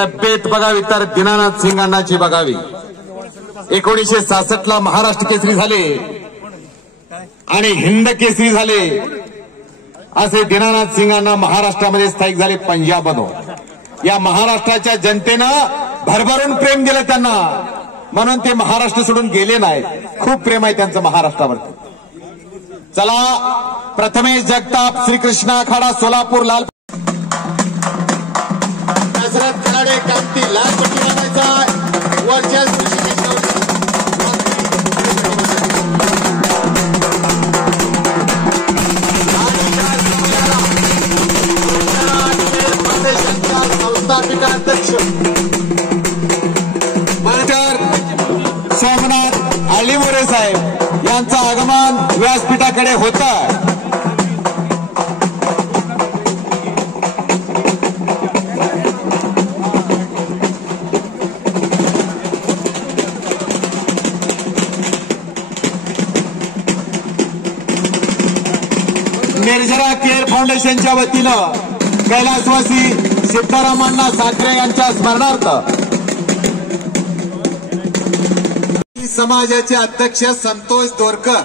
तब्येत बघावी तर दीनानाथ सिंग अण्णाची बघावी. 1966 ला महाराष्ट्र केसरी झाले आणि हिंद केसरी झाले असे दीनानाथ सिंग अण्णा महाराष्ट्रामध्ये स्थायिक झाले पंजाबमधून. या महाराष्ट्राच्या जनतेनं भरभरून प्रेम दिलं त्यांना, म्हणून ते महाराष्ट्र सोडून गेले नाहीत. खूप प्रेम आहे त्यांचं महाराष्ट्रावरती. चला, प्रथमेश जगताप श्रीकृष्ण आखाडा सोलापूर लाल हजरत खराडे कामती लाल पट्टी लावायचा वरच्या संस्थापिकाध्यक्ष सोमनाथ आलीमोरे साहेब यांचं आगमन व्यासपीठाकडे होतं. निर्जरा केअर फाउंडेशनच्या वतीनं कैलासवासी सिद्धारामांना साखरे यांच्या स्मरणार्थ समाजाचे अध्यक्ष संतोष दोरकर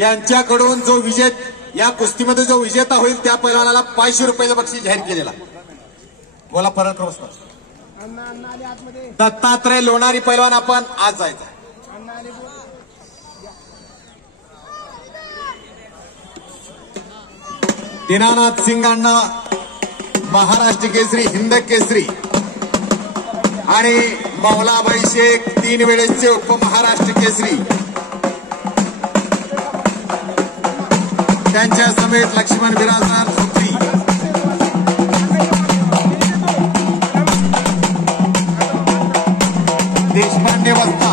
यांच्याकडून जो या कुस्तीमध्ये जो विजेता होईल त्या पैलवानाला 500 रुपयाचं बक्षीस जाहीर केलेला. बोला परत दत्तात्रय लोणारी पैलवान आपण आज जायचा. दीनानाथ सिंग अण्णा महाराष्ट्र केसरी, हिंद केसरी आणि मौलाभाई शेख 3 वेळेसचे उपमहाराष्ट्र केसरी. त्यांच्या समेत लक्ष्मण विराजमान होती. देशपांडे वस्ता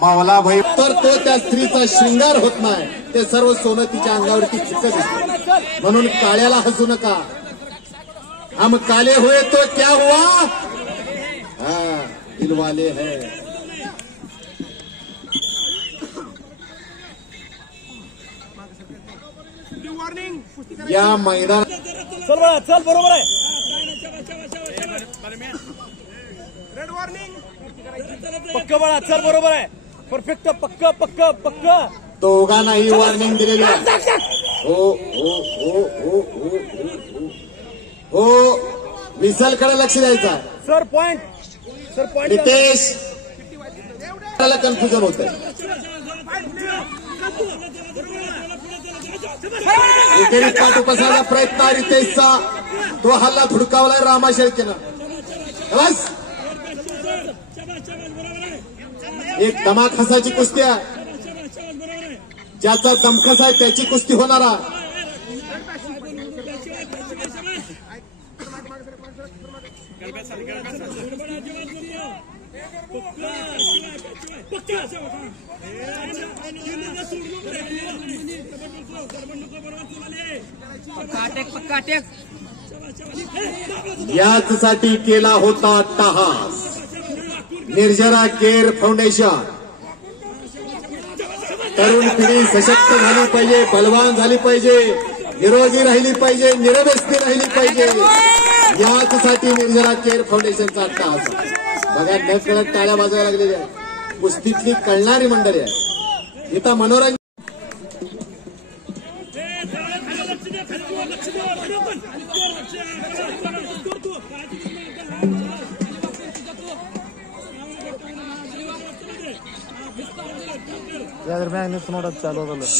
मावलाभाई तर तो त्या स्त्रीचा श्रृंगार होत नाही. ते सर्व सोनं तिच्या अंगावरती चिकट दिसतं. म्हणून काळ्याला हसू नका. हम काले हुए तो क्या हुआ, दिलवाले है. या मैदान चल बरोबर आहे. रेड वॉर्निंग पक्क बाळा, चल बरोबर आहे. परफेक्ट, पक्क पक्क पक्क. दोघांनाही वॉर्निंग दिलेली आहे. हो हो हो हो हो हो विसलकडे लक्ष द्यायचं. Sir point, sir point. Ritesh confusion होत आहे. एकेरी पाठ उपसायला प्रयत्न रितेशचा. तो हल्ला धुडकावलाय रामा शेळकेनं. बस एक दमाखसाची कुस्ती आहे. ज्याचा दमखस आहे त्याची कुस्ती होणारा. याचसाठी केला होता टहास. निर्जरा केअर फाउंडेशन. तरुण पिढी सशक्त झाली पाहिजे, बलवान झाली पाहिजे, निरोगी राहिली पाहिजे, निरव्यसनी राहिली पाहिजे. याचसाठी निर्जरा केअर फाउंडेशनचा टहास. बघा न कळत टाळ्या वाजवायला लागलेल्या आहेत. कुस्तीतली कळणारी मंडळी आहे. इथं मनोरंजन या दरम्यान 0405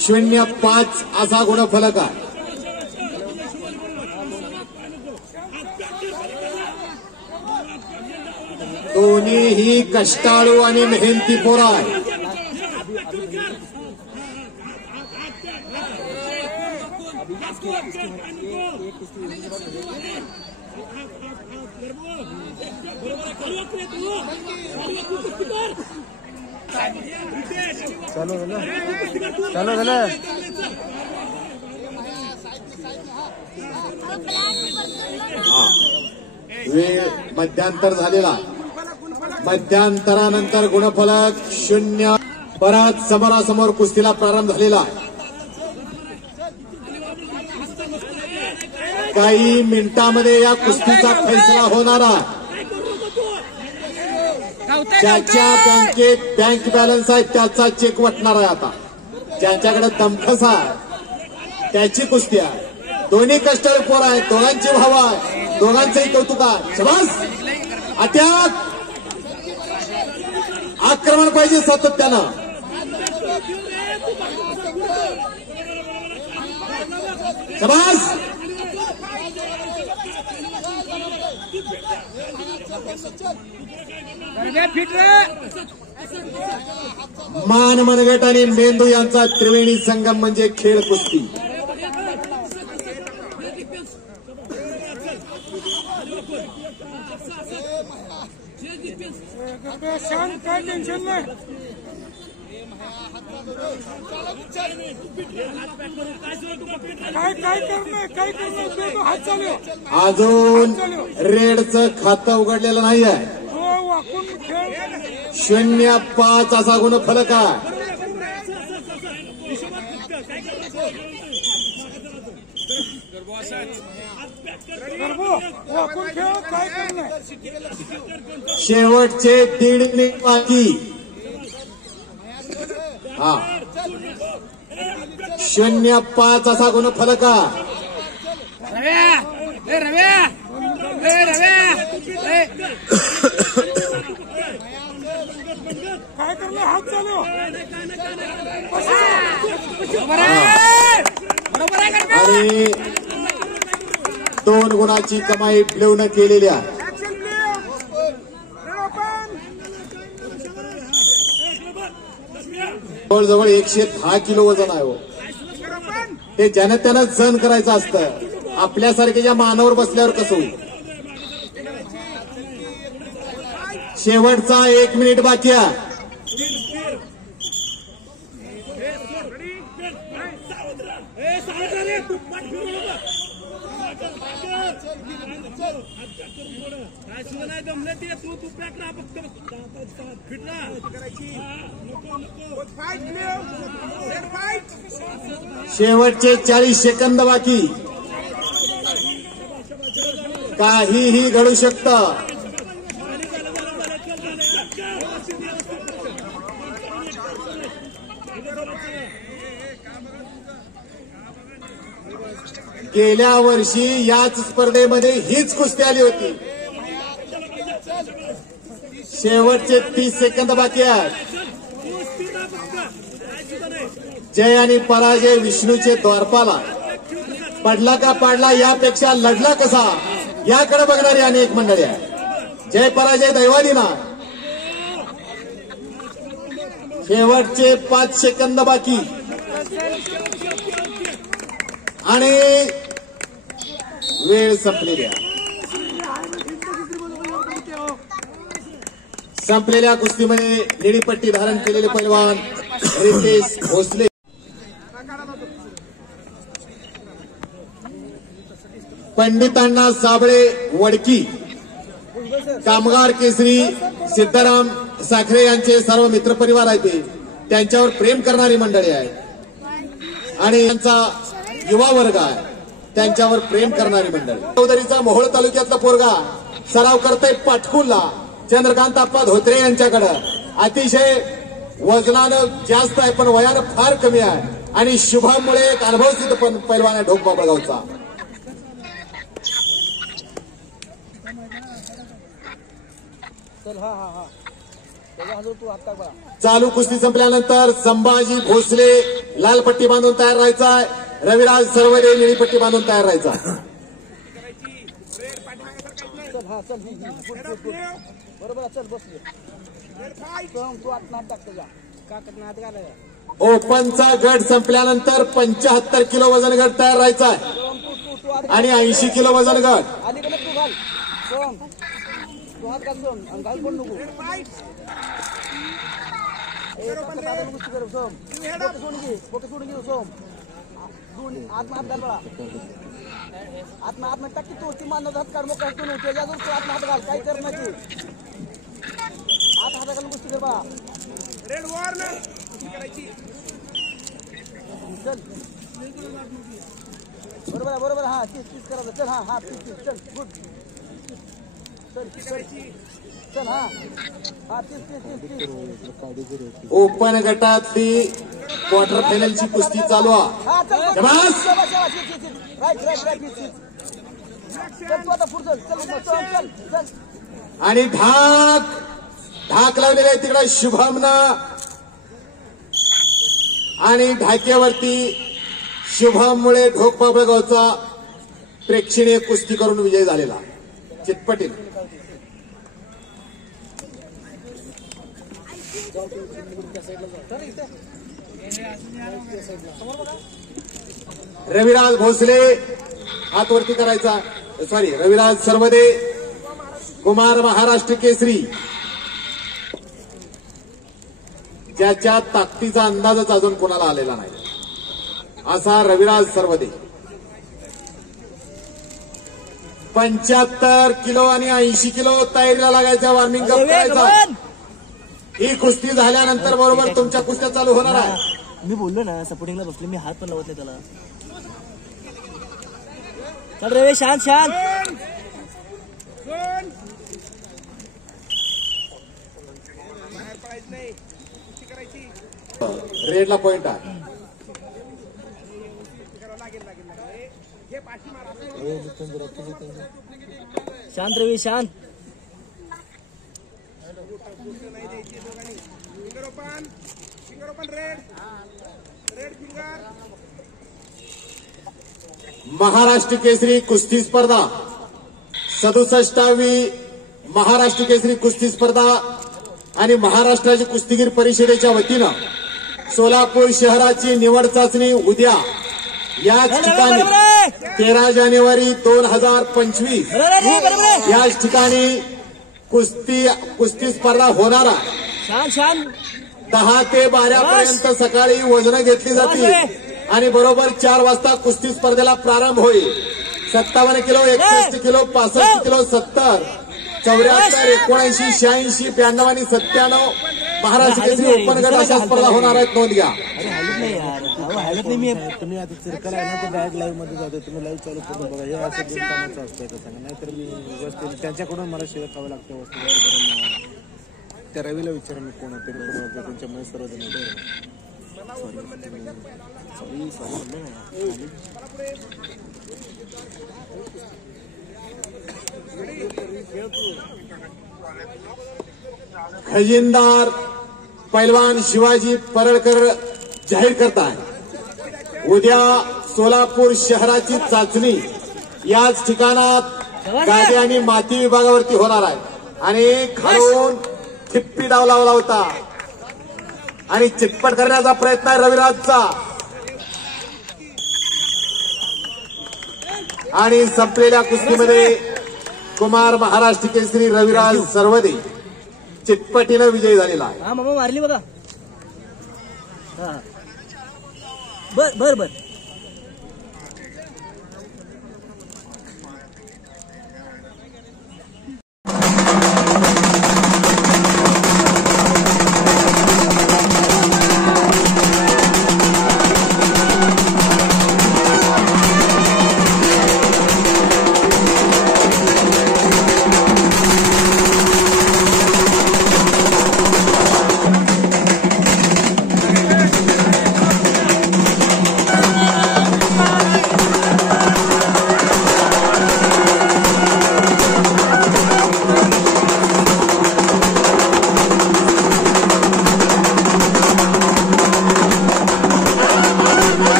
सॉरी 05 असा गुणफलक आहे. दोन्हीही कष्टाळू आणि मेहनती पोरं आहे. चालू झालं वेळ मध्यांतर झालेला. मध्यांतरानंतर गुणफलक 0. परत समोरासमोर कुस्तीला प्रारंभ झालेला. काही मिनिटांमध्ये या कुस्तीचा फैसला होणारा. ज्याच्या बँकेत बँक बॅलन्स आहे त्याचा चेक वटणार आहे. आता ज्यांच्याकडे दमखस आहे त्याची कुस्ती आहे. दोन्ही कष्टाळू पोर आहेत, दोघांची भाव आहे, दोघांचंही कौतुक आहे. शबास. अटॅक आक्रमण पाहिजे सातत्यानं. शबास. मान मनगट आणि मेंदू यांचा त्रिवेणी संगम म्हणजे खेळ कुस्ती. काय टेन्शन नाही. काय करणं हात चालू. अजून रेडचं खातं उघडलेलं नाही आहे. 0-5 असा गुणफलक आहे. काय करणं. शेवटचे 1.5 मिनिट बाकी. हा 0-5 असा गुणफलक आहे. काय करणं हात चालू. आणि 2 गुणाची कमाई मिळवून केलेल्या. जवळजवळ 110 किलो वजन आहे. ते ज्यानं त्यानं सहन करायचं असतं. आपल्यासारख्या मानावर बसल्यावर कसं होईल. शेवटचा 1 मिनिट बाकी आहे. शेवटचे 40 सेकंद बाकी. काहीही घडू शकतं. गेल्या वर्षी याच स्पर्धेमध्ये हीच कुस्ती आली होती. शेवटचे 30 सेकंद बाकी आहेत. जय आणि पराजय विष्णूचे द्वारपाला. पडला का पाडला यापेक्षा लढला कसा याकडे बघणारी अनेक मंडळी आहे. जय पराजय दैवानी ना. शेवटचे 5 सेकंद बाकी आणि वेळ संपलेली आहे. संपलेल्या कुस्तीमध्ये निळी पट्टी धारण केलेले पैलवान रितेश भोसले. पंडितांना साबळे वडकी. कामगार केसरी सिद्धाराम साखरे यांचे सर्व मित्रपरिवार आहेत. त्यांच्यावर प्रेम करणारी मंडळी आहे आणि त्यांचा युवा वर्ग आहे. त्यांच्यावर प्रेम करणारी मंडळी. चौधरीचा मोहोळ तालुक्यातला पोरगा सराव करतोय पाटकुलला. चंद्रकांत आप्पा धोत्रे यांच्याकडं अतिशय वजनानं जास्त आहे पण वयानं फार कमी आहे. आणि शुभममुळे एक अनुभवसिद्ध पैलवान आहे ढोक बाबळगावचा. चालू कुस्ती संपल्यानंतर संभाजी भोसले लाल पट्टी बांधून तयार राहायचा. रविराज सर्वदे निळी पट्टी बांधून तयार राहायचा. ओपनचा गट संपल्यानंतर 75 किलो वजन गट तयार राहायचा आणि 80 किलो वजन गट. हात घाल सोम घाल पण नको सोम सोडून घे सोम आत्मा हात घाल बळा आत्मा टाकी तू ती मानव हात काढ मग काढतो त्याच्या अजून आत्मा हात घाल काय कर नाही हात घालून गोष्टी कर बळा रेड वॉर्निंग करायची चल बरोबर हा तीस करायचं चल हा तीस चल गुड चल हा तीस ओपन गटातली क्वार्टर फायनलची कुस्ती चालू आहे. आणि ढाक लावलेला आहे तिकडे शुभमनं आणि ढाक्यावरती शुभममुळे ढोकबाबळगावचा प्रेक्षणीय कुस्ती करून विजय झालेला चितपटील. रविराज भोसले हातवरती करायचा सॉरी रविराज सर्वदे कुमार महाराष्ट्र केसरी ज्याच्या ताकदीचा अंदाजच अजून कोणाला आलेला नाही असा रविराज सर्वदे. 75 किलो आणि 80 किलो तयारीला लागायचा वॉर्मिंग अप करायचा. ही कुस्ती झाल्यानंतर बरोबर तुमच्या कुस्त्या चालू होणार आहे. मी बोललो ना सपोर्टिंगला बसले मी हात पण लावत नाही त्याला. चल रे शांत रेडला पॉइंट आहे. शांत रवी शांत. Finger open red finger. Maharashtra Kesari कुस्ती स्पर्धा 67वी महाराष्ट्र केसरी कुस्ती स्पर्धा आणि महाराष्ट्राची कुस्तीगीर परिषदेच्या वतीनं सोलापूर शहराची निवड चाचणी उद्या याच ठिकाणी 13 जानेवारी 2025 याच ठिकाणी कुस्ती स्पर्धा होणार आहे. 10 ते 12 पर्यंत सकाळी वजनं घेतली जातील आणि बरोबर 4 वाजता कुस्ती स्पर्धेला प्रारंभ होईल. 57 किलो 61 किलो 65 किलो 70 74 79 86 92 आणि 97 महाराष्ट्र केसरी ओपन गट अशा स्पर्धा होणार आहेत. नोंद घ्या. तुम्ही आता चिरकल आहे ना ते डायरेक्ट लाईव्ह मध्ये जातो. तुम्ही लाईव्ह चालू करून बघा. हे असं कामाचं असतंय का सांगा. नाहीतर मी वस्तू त्यांच्याकडून मला शिवाय खावं लागतं वस्तू. त्या रवीला विचारा मी कोण आहे तरी त्यांच्यामुळे सर्वजण खजिनदार पैलवान शिवाजी परळकर जाहीर करताय उद्या सोलापूर शहराची चाचणी याच ठिकाणात गादी आणि माती विभागावरती होणार आहे. आणि खालून थिप्पी डाव लावला होता आणि चितपट करण्याचा प्रयत्न आहे रविराजचा. आणि संपलेल्या कुस्तीमध्ये कुमार महाराष्ट्र केसरी रविराज सर्वदे चितपटीनं विजयी झालेला आहे. हा मामा मारली बघा. बर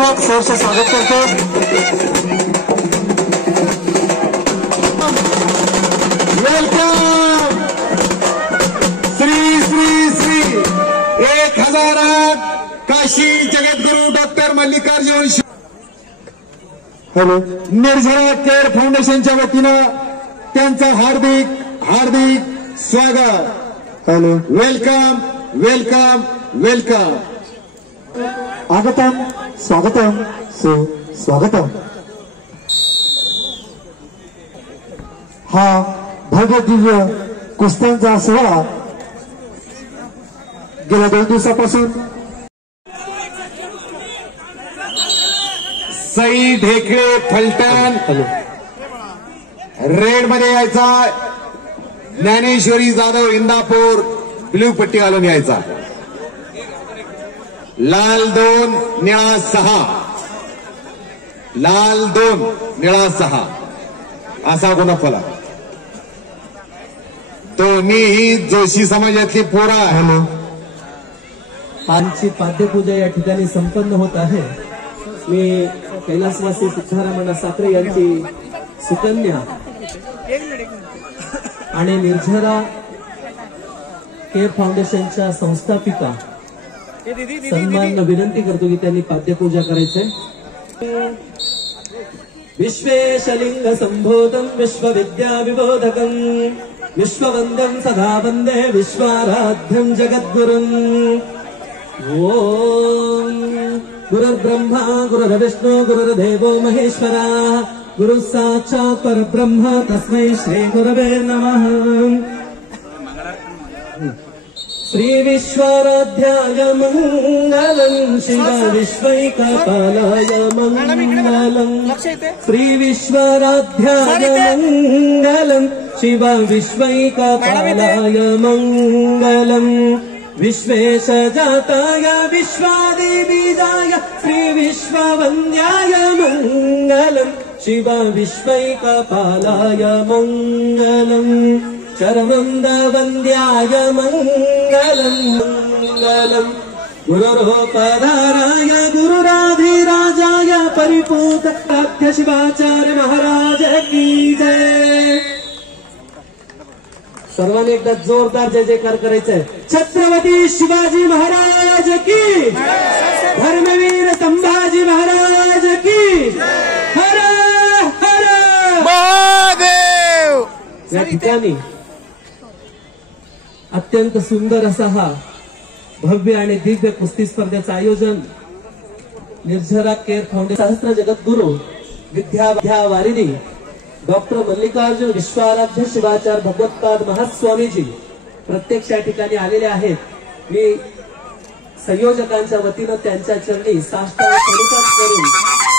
मनपूर्वक सहर्ष स्वागत करतो. Welcome. Shri Shri Shri 1000 Kashi Jagadguru doctor Mallikarjun hello. Nirjhara care फाउंडेशनच्या वतीनं त्यांचं हार्दिक हार्दिक स्वागत. हॅलो. Welcome welcome welcome. आगतम स्वागतम सुस्वागतम. हा भव्य दिव्य कुस्त्यांचा सोहळा गेल्या 2 दिवसापासून सई ढेकळे फलटण रेड मध्ये यायचा. ज्ञानेश्वरी जाधव इंदापूर ब्ल्यू पट्टी घालून यायचा. लाल 2 निळा 6. लाल 2 निळा 6 असा गुणफला. दोन्ही जोशी समाजातली पोरं. हॅलो. आमची पाद्यपूजा या ठिकाणी संपन्न होत आहे. मी कैलासवासी सिद्धारामण्णा साखरे यांची सुकन्या आणि निर्झरा केअर फाउंडेशनच्या संस्थापिका सन्मान विनंती करतो की त्यांनी पाद्यपूजा करायचंय. विश्वेशलिंग संबोधन विश्वविद्या विबोधकं विश्ववंदं सदा वंदे विश्वाराध्यं जगद्गुरुं. ओम गुरुर्ब्रह्मा गुरुर्विष्णु गुरुर्देवो महेश्वरा गुरु साक्षात् परब्रह्म तस्मै श्री गुरवे नमः. श्री विश्वाराध्याय मंगलं शिव विश्वैकपालाय मंगलं. श्री विश्वाराध्याय मंगलं शिव विश्वैकपालाय मंगलं. विश्वेश जाताय विश्वादिबीजाय श्री विश्ववन्द्याय मंगलं शिव विश्वैकपालाय मंगलं. चरवृन्दवन्द्याय मंगलं मंगलं. गुरुरोपधाराय गुरुराधिराजाय परिपूत शिवाचार्य महाराज की जय. सर्वांनी एकदा जोरदार जय जयकार करायचंय. छत्रपती शिवाजी महाराज की, धर्मवीर संभाजी महाराज की, हर हर महादेव. या ठिकाणी अत्यंत सुंदर असा हा भव्य आणि दिव्य कुस्ती स्पर्धेचं आयोजन निर्झरा केअर फाउंडेशन सहस्त्र जगद्गुरु विद्यावारिणी डॉक्टर मल्लिकार्जुन विश्वाराध्य शिवाचार्य भगवत्पाद महास्वामीजी प्रत्यक्ष या ठिकाणी आलेले आहेत. मी संयोजकांच्या वतीनं त्यांच्या चरणी साष्टांग प्रणिपात करून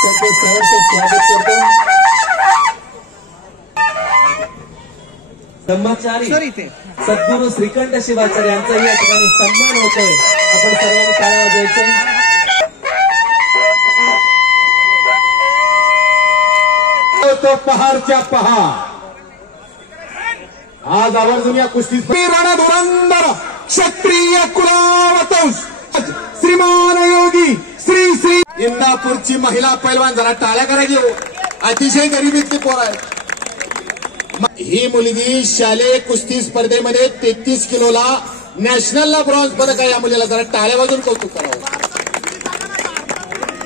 त्यांचे सहर्ष स्वागत करतो. ब्रह्मचारी सद्गुरू श्रीकंठ शिवाचार्य यांचाही या ठिकाणी सन्मान होतोय. आपण सर्वांनी टाळ्या वाजवायचे. तो पहाडच्या पहाड आज आवर्जून या कुस्तीत रणधुरंधर क्षत्रिय कुलावतंस श्रीमान योगी श्री श्री इंदापूरची महिला पैलवान. जरा टाळ्या करा घेऊ. अतिशय गरिबीतली पोर आहे. ही मुलगी शालेय कुस्ती स्पर्धेमध्ये 33 किलोला नॅशनलला ब्रॉन्झ पदक आहे. या मुलीला जरा टाळ्या वाजून कौतुक करावं.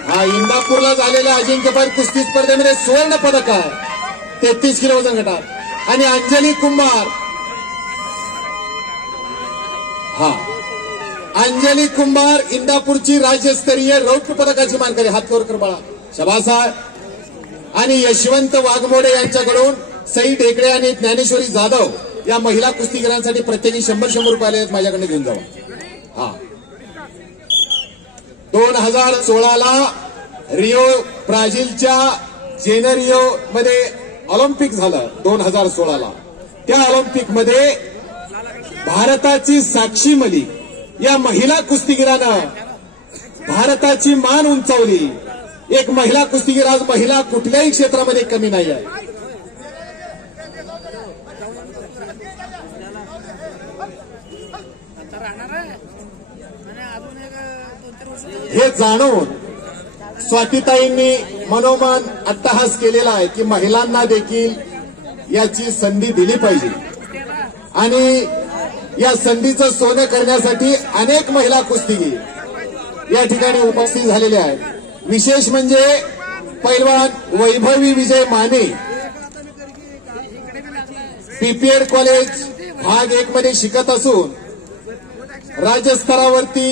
हा इंदापूरला झालेल्या अजिंक्यपद कुस्ती स्पर्धेमध्ये सुवर्ण पदक आहे 33 किलो वजन गटात. आणि अंजली कुंभार, हा अंजली कुंभार इंदापूरची राज्यस्तरीय रौप्य पदकाची मानकरी. हातवर कर बाळा, शबास. आणि यशवंत वाघमोडे यांच्याकडून सई ढेकळे आणि ज्ञानेश्वरी जाधव या महिला कुस्तीगिरांसाठी प्रत्येकी 100-100 रुपये आले आहेत. माझ्याकडे घेऊन जावा. हा 2016ला रिओ ब्राझीलच्या जेनेरिओ मध्ये ऑलिम्पिक झालं. 2016ला त्या ऑलिम्पिक मध्ये भारताची साक्षी मलिक या महिला कुस्तीगिरानं भारताची मान उंचावली. एक महिला कुस्तीगीर आज महिला कुठल्याही क्षेत्रामध्ये कमी नाही आहे. हे जाणून स्वातीताईंनी मनोमन अट्टहास केलेला आहे की महिलांना देखील याची संधी दिली पाहिजे आणि या संधीचं सोनं करण्यासाठी अनेक महिला कुस्तीगीर या ठिकाणी उपस्थित झालेल्या आहेत. विशेष म्हणजे पैलवान वैभवी विजय माने पीपीएड कॉलेज भाग 1 मध्ये शिकत असून राज्यस्तरावरती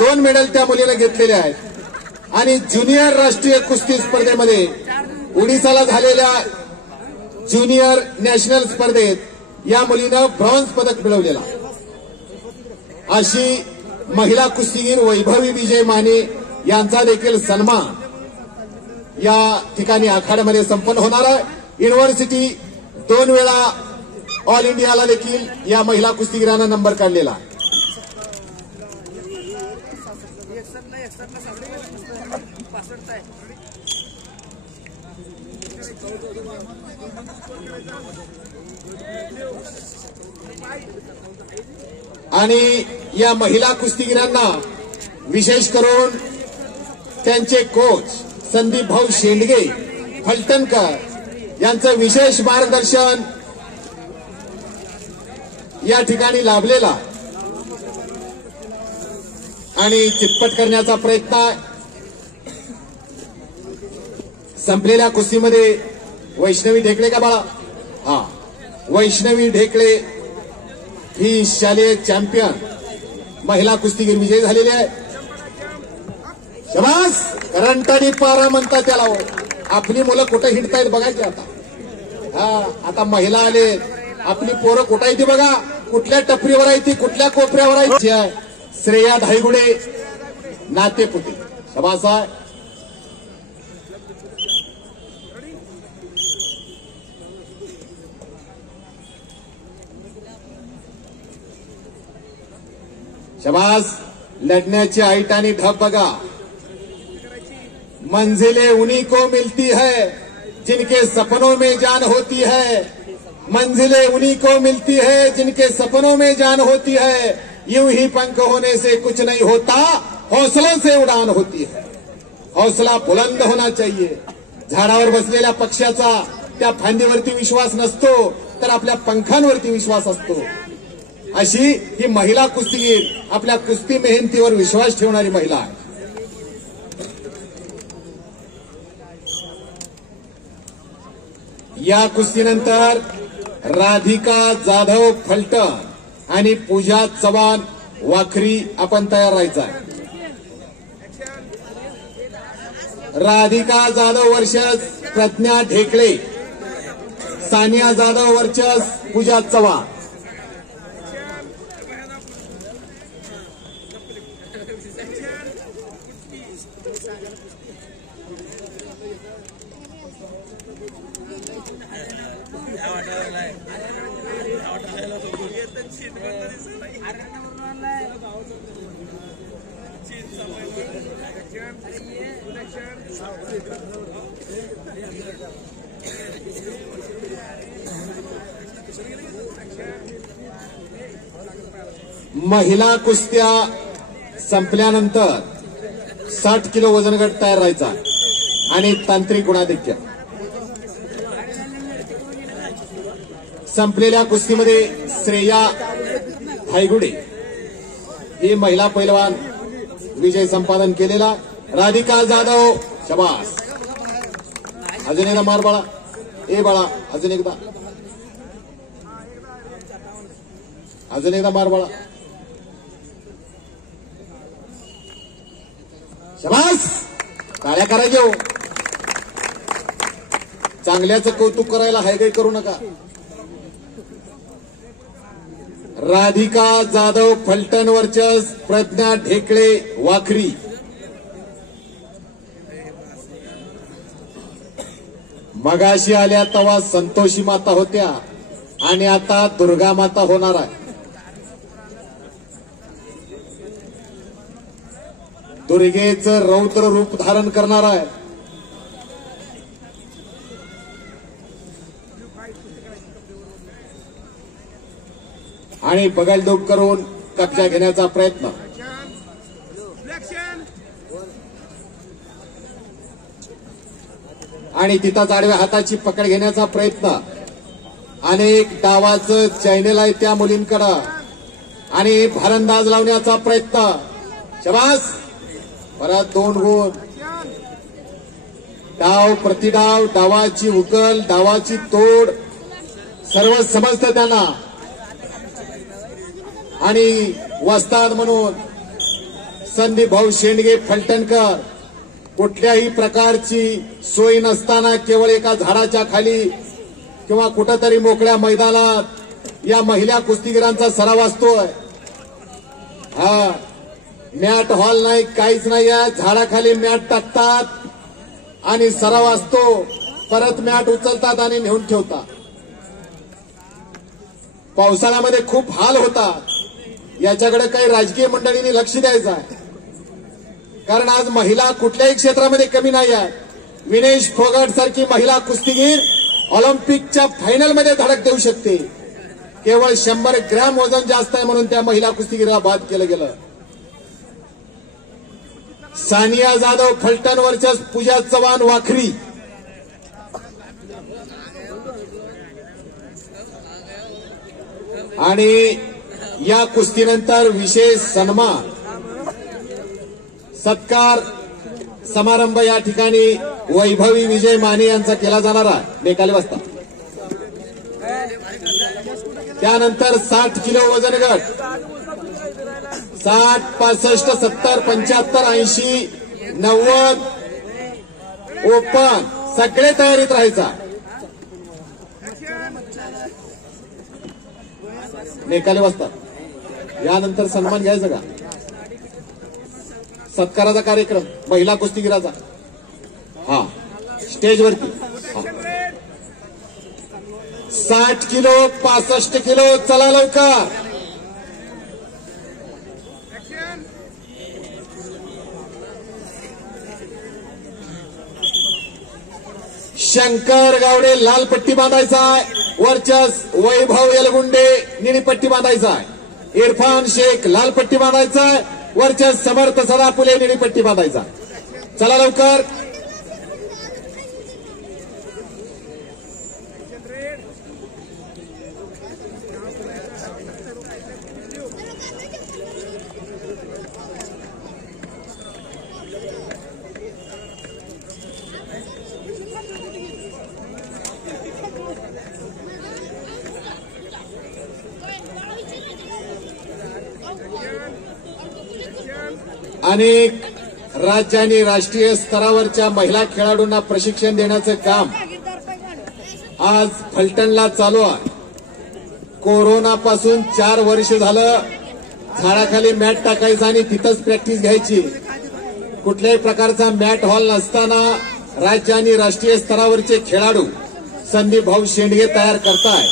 2 मेडल त्या मुलीने घेतलेले आहेत आणि ज्युनियर राष्ट्रीय कुस्ती स्पर्धेमध्ये ओडिसाला झालेल्या ज्युनियर नॅशनल स्पर्धेत या मुलीनं ब्रॉन्झ पदक मिळवलेला. अशी महिला कुस्तीगीर वैभवी विजय माने यांचा देखील सन्मान या ठिकाणी आखाड्यामध्ये संपन्न होणार आहे. युनिव्हर्सिटी 2 वेळा ऑल इंडियाला देखील या महिला कुस्तीगीरांना नंबर काढलेला. आणि या महिला कुस्तीगीरांना विशेष करून त्यांचे कोच संदीप भाऊ शेंडगे फलटणकर यांचं विशेष मार्गदर्शन या ठिकाणी लाभलेला आणि चितपट करण्याचा प्रयत्न. संपलेल्या कुस्तीमध्ये वैष्णवी ढेकळे का बाळा? हा, वैष्णवी ढेकळे ही शालेय चॅम्पियन महिला कुस्तीगीर विजयी झालेली आहे. शबास, करंटाडी पारा म्हणतात त्याला. आपली मुलं कुठं हिंडतायत बघायची आता. हा, आता महिला आले, आपली पोरं कुठं आहे ती बघा, कुठल्या टपरीवर आहे ती, कुठल्या कोपऱ्यावर आहे. श्रेया धायगुडे नातेपुते. शबास आहे. शबास, लढण्याची हाईट आणि ढब बघा. मंजिलें उन्हीं को मिलती है जिनके सपनों में जान होती है. मंजिलें उन्हीं को मिलती है जिनके सपनों में जान होती है. यूं ही पंख होने से कुछ नहीं होता, हौसलों से उड़ान होती है. हौसला बुलंद होना चाहिए. झाडावर बसलेल्या पक्ष्याचा त्या फांदीवरती विश्वास नसतो, तर आपल्या पंखांवरती विश्वास असतो. अशी ही महिला कुस्तीगीर आपल्या कुस्ती मेहनतीवर विश्वास ठेवणारी महिला आहे. या कुस्तीनंतर राधिका जाधव फलटण आणि पूजा चव्हाण वाखरी आपण तयार राहायचं आहे. राधिका जाधव वर्सेस प्रज्ञा ढेकळे, सानिया जाधव वर्सेस पूजा चव्हाण. महिला कुस्त्या संपल्यानंतर 60 किलो वजन गट तयार राहायचा आणि तांत्रिक गुणाधिक्य. संपलेल्या कुस्तीमध्ये श्रेया धायगुडे ही महिला पैलवान विजय संपादन केलेला. राधिका जाधव, शबास. अजून एकदा मार बाळा, ए बाळा, अजून एकदा, अजून एकदा मार बाळा. शबास, टाळ्या करायच्या. चांगल्याचं कौतुक करायला हायगाई करू नका. राधिका जाधव फलटण वर्सेस प्रज्ञा ढेकळे वाखरी. मगाशी आल्या तेव्हा संतोषी माता होत्या आणि आता दुर्गा माता होणार आहे. दुर्गेचं रौद्र रूप धारण करणार आहे. आणि बगलदोब करून कब्जा घेण्याचा प्रयत्न. आणि तिथंच आडव्या हाताची पकड घेण्याचा प्रयत्न. अनेक डावाचं चॅनेल आहे त्या मुलींकडं आणि भारंदाज लावण्याचा प्रयत्न. शबास. परत 2 गुण. डाव प्रतिडाव, डावाची उकल, डावाची तोड सर्व समजतं त्यांना. आणि वस्ताद म्हणून संदीप भाऊ शेंडगे फलटणकर कुठल्याही प्रकारची सोय नसताना केवळ एका झाडाच्या खाली किंवा कुठंतरी मोकळ्या मैदानात या महिला कुस्तीगिरांचा सराव असतोय. हा, मॅट हॉल नाही, काहीच नाही. झाडाखाली मॅट टाकतात आणि सराव असतो. परत मॅट उचलतात आणि नेऊन ठेवतात. पावसाळ्यामध्ये खूप हाल होतात. याच्याकडे काही राजकीय मंडळींनी लक्ष द्यायचं आहे. कारण आज महिला कुठल्याही क्षेत्रामध्ये कमी नाही आहेत. विनेश फोगाट सारखी महिला कुस्तीगीर ऑलिम्पिकच्या फायनलमध्ये धडक देऊ शकते. केवळ 100 ग्रॅम वजन जास्त आहे म्हणून त्या महिला कुस्तीगीरला बाद केलं गेलं. सानिया जाधव फलटण वर्चस पूजा चव्हाण वाखरी. आणि या कुस्तीनंतर विशेष सन्मान सत्कार समारंभ या ठिकाणी वैभवी विजय माने यांचा केला जाणार आहे. निकाली वाजता. त्यानंतर 60 किलो वजन गट 60, 65, 70, 75, 80, 90 ओपन सगळे तयारीत राहायचा. निकाली वाजता. यानंतर सन्मान घ्यायचा का? सत्काराचा कार्यक्रम महिला कुस्तीगिराचा. हा, स्टेजवरती. 60 किलो, 65 किलो. चला लवकर. शंकर गावडे लाल पट्टी बांधायचा आहे. वर्चस वैभव येलगुंडे निळी पट्टी बांधायचा आहे. इरफान शेख लाल पट्टी बांधायचा आहे. वर्चस समर्थ सदापुले निळी पट्टी बांधायचा. चला लवकर. अनेक राज्य आणि राष्ट्रीय स्तरावरच्या महिला खेळाडूंना प्रशिक्षण देण्याचं काम आज फलटणला चालू आहे. कोरोनापासून 4 वर्ष झालं झाडाखाली मॅट टाकायचं आणि तिथंच प्रॅक्टिस घ्यायची. कुठल्याही प्रकारचा मॅट हॉल नसताना राज्य आणि राष्ट्रीय स्तरावरचे खेळाडू संदीप भाऊ शेंडगे तयार करताय.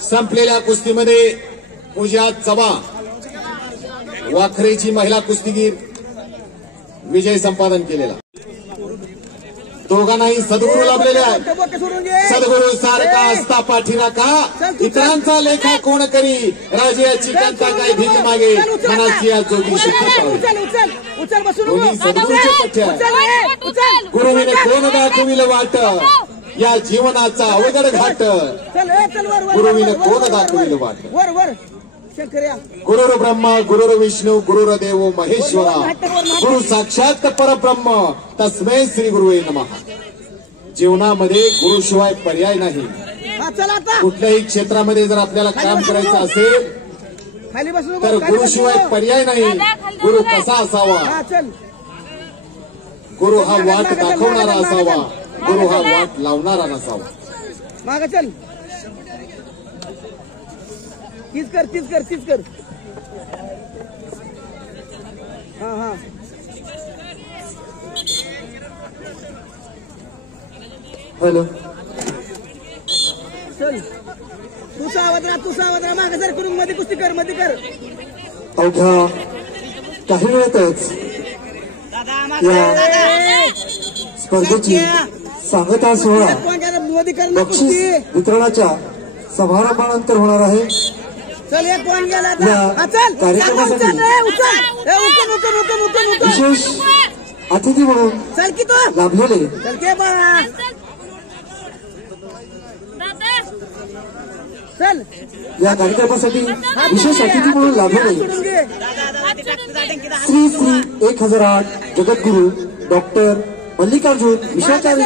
संपलेल्या कुस्तीमध्ये पूजा चव्हाण वाखरेची महिला कुस्तीगीर विजय संपादन केलेला. दोघांनाही सद्गुरू लाभलेले आहेत. सद्गुरू सारखा असता पाठीराखा इतरांचा लेखा कोण करी. राजाची कांता काय भीक मागे मनाची जोगी शक्ती दोन्ही सद्गुरूचे पठ्य आहे. गुरुविने कोण दाखविल वाट या जीवनाचा अवघड घाट. गुरुविने कोण दाखविल वाट. गुरुर ब्रह्मा गुरुर विष्णू गुरुर देव महेश्वरा गुरु साक्षात परब्रह्म तस्मै श्री गुरुवे नमः. जीवनामध्ये गुरुशिवाय पर्याय नाही. कुठल्याही क्षेत्रामध्ये जर आपल्याला काम करायचं असेल तर गुरुशिवाय पर्याय नाही. गुरु कसा असावा? गुरु हा वाट दाखवणारा असावा. गुरु हा वाट लावणारा नसावा. मागा चल. तीच कर. हा हॅलो. चल. तू सावध राहा मागा जर करून मध्ये कुस्ती कर. अवघ्या काही वेळातच या स्पर्धेची सांगता सोहळा बक्षीस वितरणाच्या समारंभानंतर होणार आहे. या कार्यक्रमासाठी विशेष अतिथी म्हणून लाभलेले या कार्यक्रमासाठी विशेष अतिथी म्हणून लाभलेले श्री 1008 जगद्गुरु डॉक्टर मल्लिकार्जुन विश्वाचार्य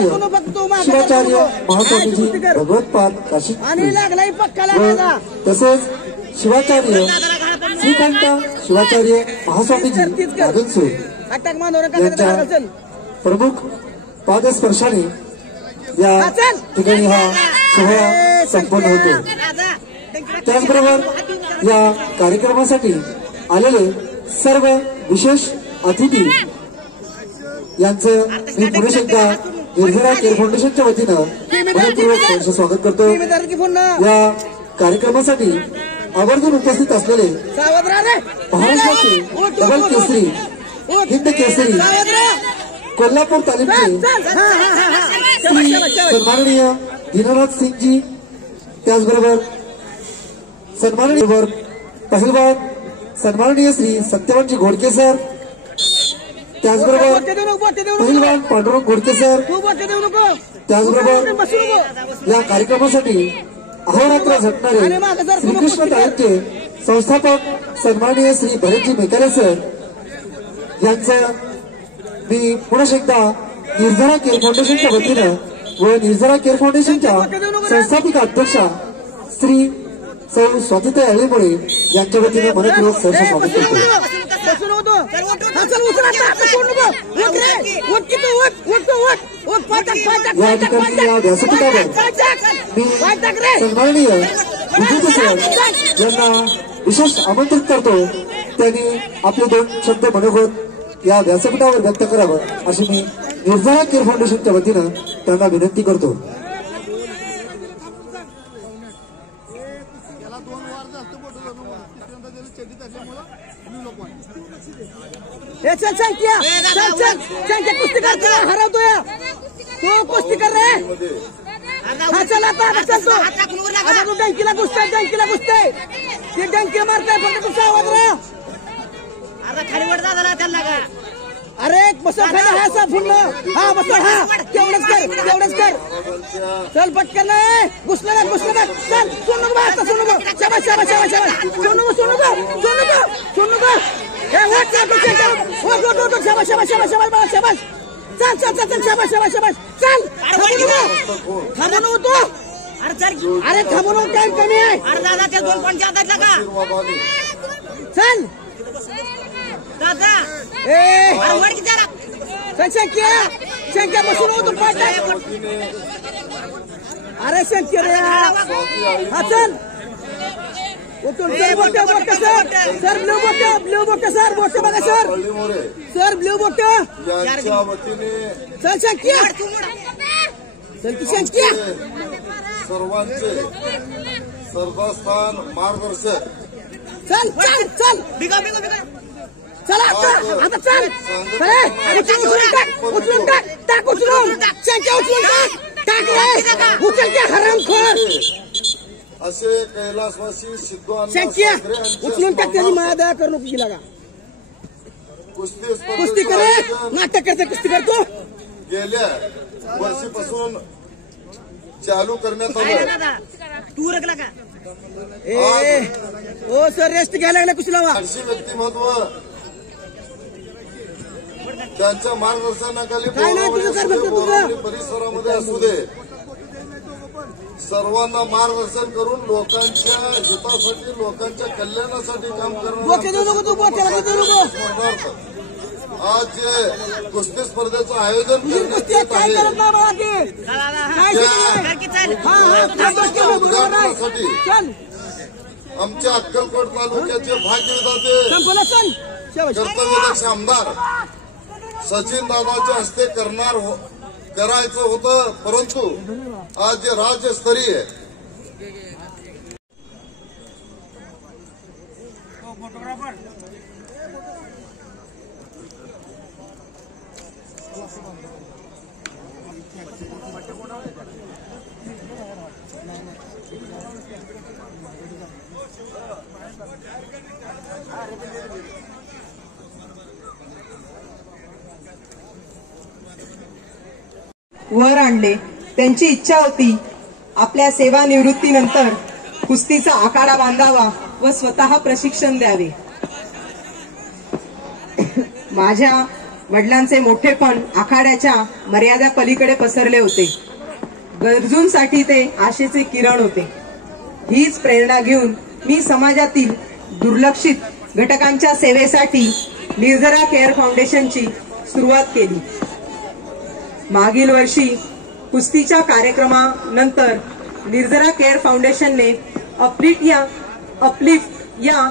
शिवाचार्य महास्वामीजी भगवतपाद काशी तसेच शिवाचार्य श्रीकांत शिवाचार्य महास्वामीजी नागनसूर यांच्या प्रमुख पादस्पर्शाने या ठिकाणी हा सोहळा संपन्न होतो. त्याचबरोबर या कार्यक्रमासाठी आलेले सर्व विशेष अतिथी यांचं मी पुरुष एकदा निर्भरा केअर फाउंडेशनच्या वतीनं मनपूर्वक त्यांचं स्वागत करतो. या कार्यक्रमासाठी आवर्जून उपस्थित असलेले महाराष्ट्राचे डबल केसरी हिंद केसरी कोल्हापूर तालुक्याचे सन्माननीय दीनानाथ सिंगजी, त्याचबरोबर सन्माननीय पहिलवान सन्माननीय श्री सत्यवानजी घोडके सर, त्याचबरोबर पहिलवान पांडुरंग घोडके सर, त्याचबरोबर या कार्यक्रमासाठी अहोरात्र झटणारे श्रीकृष्ण तालुके संस्थापक सन्माननीय श्री भरतजी मेकारे सर यांचं मी पुन्हा एकदा निर्धारा केअर फाउंडेशनच्या वतीनं व निर्धारा केअर फाउंडेशनच्या संस्थापिका अध्यक्षा श्री सौ स्वातिताई अळीमुळे यांच्या वतीनं मनपूर्वक सहर्ष स्वागत करतो. या ठिकाणी या व्यासपीठावर मी सन्माननीय विजय सर यांना विशेष आमंत्रित करतो. त्यांनी आपले 2 शब्द मनोगत या व्यासपीठावर व्यक्त करावं अशी मी निर्धारा केअर फाउंडेशनच्या वतीनं त्यांना विनंती करतो. हरवतोय तो कुस्ती कर रे. हा चल आता चल तो आता तू डंकीला घुसतोय ते डंकी मारताय फक्त तुझा आवाज राहा. खाली वर दादा त्याला का अरे बसो खाली हा सा फुल हा बसो हा तेवढंच कर चल पटकन नाही घुसलं ना चल सोनू बा आता सोनू शाबाश हे वाट शाबाश चल थांबू तो अरे थांबू नको टाइम कमी आहे. अरे दादा ते 2 पॉइंट जातात का चल दादा अरे वर की जरा शंक्या बसून होतो पाठ अरे शंक्या रे हा चल उठून सर बोट सर ब्ल्यू बोट सर बोट बघा सर ब्ल्यू बोट चल शंक्या चल की शंक्या सर्वांचे सर्वस्थान मार्गदर्शक चल बिगा चला आता चल उचलून टाक शंक्या उचलून टाक रे उचल के हरामखोर असे कैलासवासी सिद्धू शंक्या उचलून टाक त्याची माया दया करू नको गेला का कुस्ती करे नाटक करते कुस्ती करतो. गेल्या वर्षीपासून चालू करण्यात आलं. तू रगला का ओ सर रेस्ट घ्यायला लागला कुशला अशी व्यक्तिमत्व त्यांच्या मार्गदर्शनाखाली परिसरामध्ये असू दे सर्वांना मार्गदर्शन करून लोकांच्या हितासाठी लोकांच्या कल्याणासाठी काम करण्यार्थ आज जे कुस्ती स्पर्धेचं आयोजन करण्यात उद्घाटनासाठी आमच्या अक्कलकोट तालुक्याचे भाग्यविधाते कर्तव्यदक्ष आमदार सचिन दादाच्या हस्ते करायचं होतं, परंतु आज जे राज्यस्तरीय वर आणले. त्यांची इच्छा होती आपल्या सेवानिवृत्तीनंतर कुस्तीचा आखाडा बांधावा व स्वतः प्रशिक्षण द्यावे. माझ्या वडिलांचे मोठेपण आखाड्याच्या मर्यादा पलीकडे पसरले होते. गरजूंसाठी ते आशेचे किरण होते. हीच प्रेरणा घेऊन मी समाजातील दुर्लक्षित घटकांच्या सेवेसाठी निर्जरा केअर फाउंडेशनची सुरुवात केली. मागील वर्षी कुस्तीच्या कार्यक्रमानंतर निर्जरा केअर फाउंडेशनने अपलिफ्ट या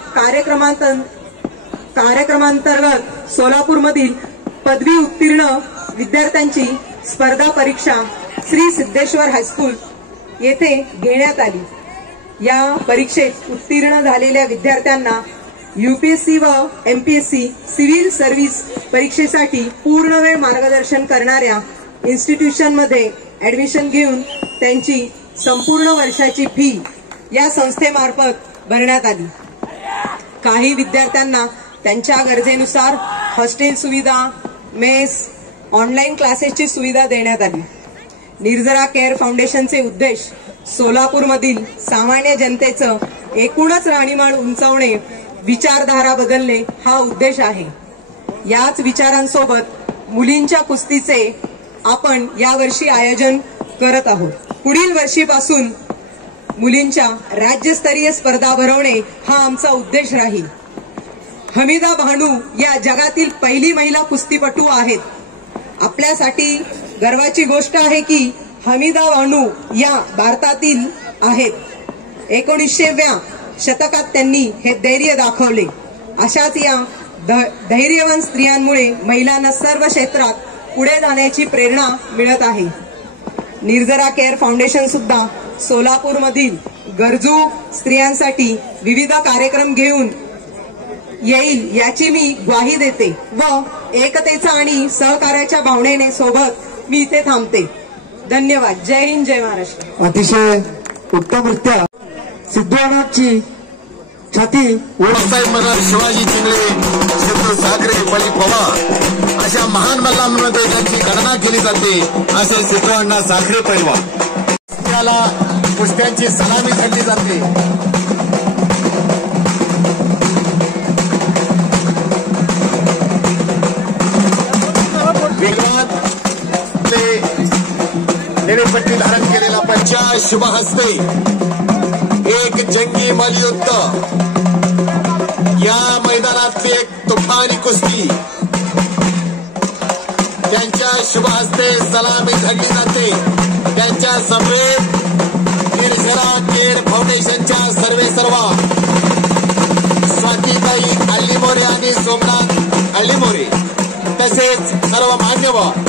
कार्यक्रमांतर्गत सोलापूरमधील पदवी उत्तीर्ण विद्यार्थ्यांची स्पर्धा परीक्षा श्री सिद्धेश्वर हायस्कूल येथे घेण्यात आली. या परीक्षेत उत्तीर्ण झालेल्या विद्यार्थ्यांना यूपीएससी व एमपीएससी सिव्हिल सर्व्हिस परीक्षेसाठी पूर्णवेळ मार्गदर्शन करणाऱ्या इन्स्टिट्यूशनमध्ये ऍडमिशन घेऊन त्यांची संपूर्ण वर्षाची फी या संस्थेमार्फत भरण्यात आली. काही विद्यार्थ्यांना त्यांच्या गरजेनुसार हॉस्टेल सुविधा, मेस, ऑनलाईन क्लासेसची सुविधा देण्यात आली. निर्जरा केअर फाउंडेशनचे उद्देश सोलापूरमधील सामान्य जनतेचं एकूणच राहणीमान उंचावणे, विचारधारा बदलणे हा उद्देश आहे. याच विचारांसोबत मुलींच्या कुस्तीचे आपण यावर्षी आयोजन करत आहोत. पुढील वर्षीपासून मुलींच्या राज्यस्तरीय स्पर्धा भरवणे हा आमचा उद्देश राहील. हमीदा बानू या जगातील पहिली महिला कुस्तीपटू आहेत. आपल्यासाठी गर्वाची गोष्ट आहे की हमीदा बानू या भारतातील आहेत. 19व्या शतकात त्यांनी हे धैर्य दाखवले. अशाच या धैर्यवान स्त्रियांमुळे महिलांना सर्व क्षेत्रात पुढे जाण्याची प्रेरणा मिळत आहे. निर्जरा केअर फाउंडेशन सुद्धा सोलापूरमधील गरजू स्त्रियांसाठी विविध कार्यक्रम घेऊन येईल याची मी ग्वाही देते व एकतेचा आणि सहकार्याच्या भावनेने सोबत मी इथे थांबते. धन्यवाद. जय हिंद, जय महाराष्ट्र. अतिशय उत्तमरित्या सिद्धोनाथची छाती साहेब मला शिवाजी चिंगळे, सिद्धू सागरे, बळी पवार अशा महान मल्लांमध्ये त्यांची गणना केली जाते. असे सिद्धू अण्णा साखरे पैलवान, त्याला कुस्त्यांची सलामी घडली जाते. वेगवान निळेपट्टी धारण केलेला पंचा शुभ हस्ते एक जंगी मल्लयुद्ध, या मैदानातली एक तुफानी कुस्ती त्यांच्या शुभ हस्ते सलामी घडली जाते. त्यांच्या समवेत निर्जरा केअर फाउंडेशनच्या सर्वेसर्वा स्वातीताई अल्लीमोरे आणि सोमनाथ अल्लीमोरे तसेच सर्व मान्यवर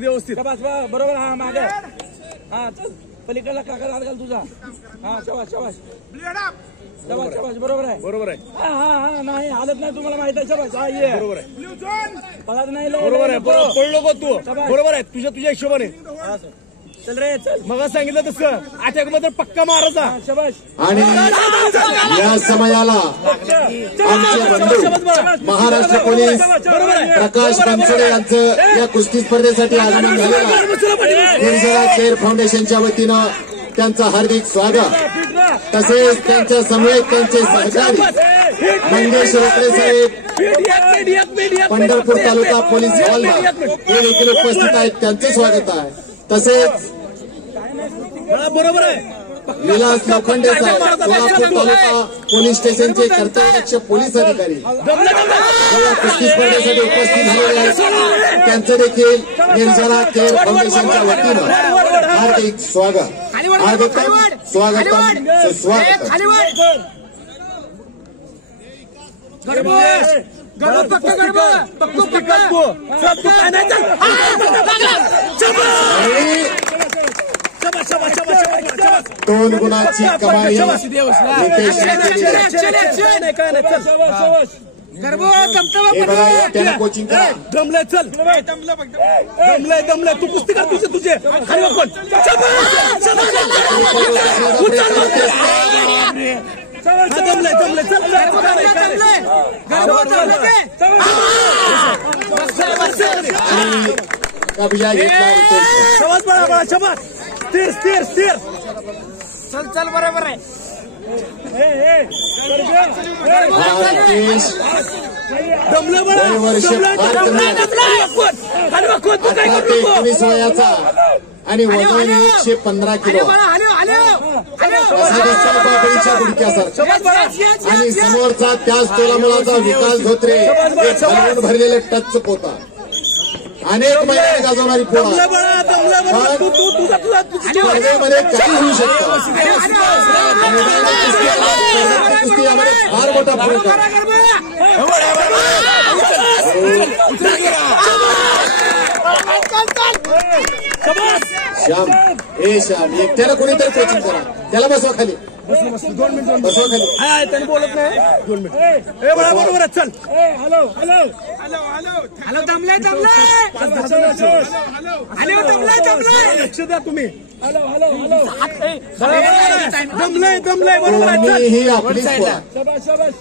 व्यवस्थित बरोबर. हा माग, हा चल पलीकडला काका हात घाल तुझा. हा शाबाश शाबाश शाबाश शाबाश. बरोबर आहे, बरोबर आहे. हा हा हा नाही हालत नाही, तुम्हाला माहित आहे. शाबाश. हा ये, बरोबर आहे. पळत नाही, बरोबर आहे. पळलो का तू? बरोबर आहे. तुझ्या हिशोबाने चल रे, चल. मग सांगितलं तसं अटॅक मध्ये पक्का मारायचा. शाबाश. आणि या समयाला आमचे बंधू महाराष्ट्र पोलीस प्रकाश बनसोडे यांचं या कुस्ती स्पर्धेसाठी आगमन झालेलं निर्जरा केअर फाउंडेशनच्या वतीनं त्यांचं हार्दिक स्वागत. तसेच त्यांच्या समवेत त्यांचे सहकारी मंगेश रोकडे साहेब, पंढरपूर तालुका पोलीस हवालदार हे देखील उपस्थित आहेत. त्यांचे स्वागत आहे. तसेच बरोबर आहे विलास लोखंडे साहेब, सोलापूर तालुका पोलीस स्टेशनचे कर्तव्यदक्ष पोलीस अधिकारी या कुस्ती स्पर्धेसाठी उपस्थित झालेले आहेत. त्यांचं देखील निर्जरा केअर फाउंडेशनच्या वतीनं हार्दिक स्वागत. स्वागतम स्वागतम सुस्वागतम. दोन गुणाची कमाई नितेश हे बघा एकट्यानं कोचिंग करा. दमलंय चल दमलंय तू कुस्ती कर तुझे खाली वाकून. दमलंय चल कब्जा घेतला शबास बाळा शबास. स्थिर चल बरोबर आहे. दमलं बाळा आता ते 19 वयाचा आणि वजन 115 किलो पातळीच्या गुडक्यासारखा आणि समोरचा त्याच तोलामुळाचा विकास धोत्रे एक हलवून भरलेले टच पोता अनेक महिने गाजवणारी पोळा स्पर्धेमध्ये काही होऊ शकतं. कुस्ती यामध्ये फार मोठा फरक आहे. श्याम एकट्याला कोणीतरी कोचिंग करा. त्याला बसवा खाली. बसवा खाली. त्यांनी बोलत नाही. 2 मिनिट बरोबर चल. हॅलो दमलंय लक्ष द्या तुम्ही. दमलंय बरोबर ही आपली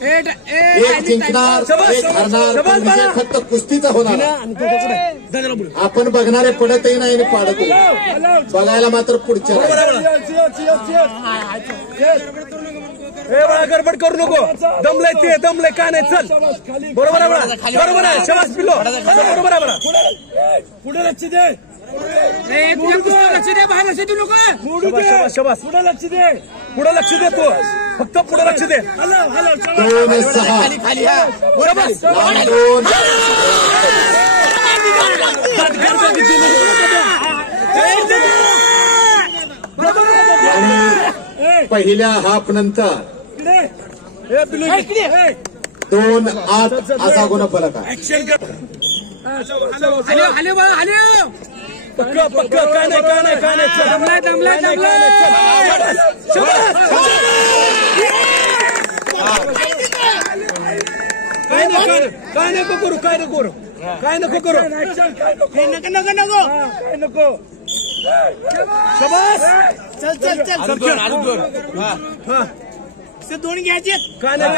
एक जिंकणार एक हरणार पण विजय फक्त कुस्तीचा होणार. आपण बघणारे पडतही नाही आणि पाडतही नाही. बघायला मात्र पुढच्या गडबड करू नको. दमलंय का नाही चल. बरोबर आहे शबास पिल्लो. बरोबर आहे पुढे लक्ष दे. शबास पुढे लक्ष दे तू. फक्त पुढे लक्ष दे. 2-6 पहिल्या हाफ नंतर 2-8 असा गुणफलक आहे. पक्क काय नाही काय नको करू शबास. चल 2 घ्यायचे. काय नाही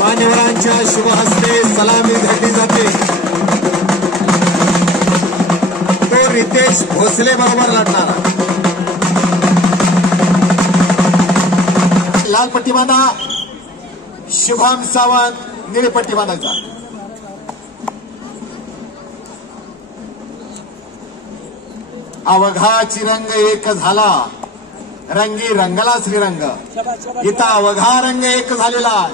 मान्यवरांच्या शुभ हस्ते सलामी घडली जाते. तो रितेश भोसले बरोबर लढणारा. लाल पट्टी बांधा शुभम सावंत, निळी पट्टी बांधायचा. अवघा चिरंग एक झाला, रंगी रंगला श्रीरंग. इथं अवघा रंग एक झालेला.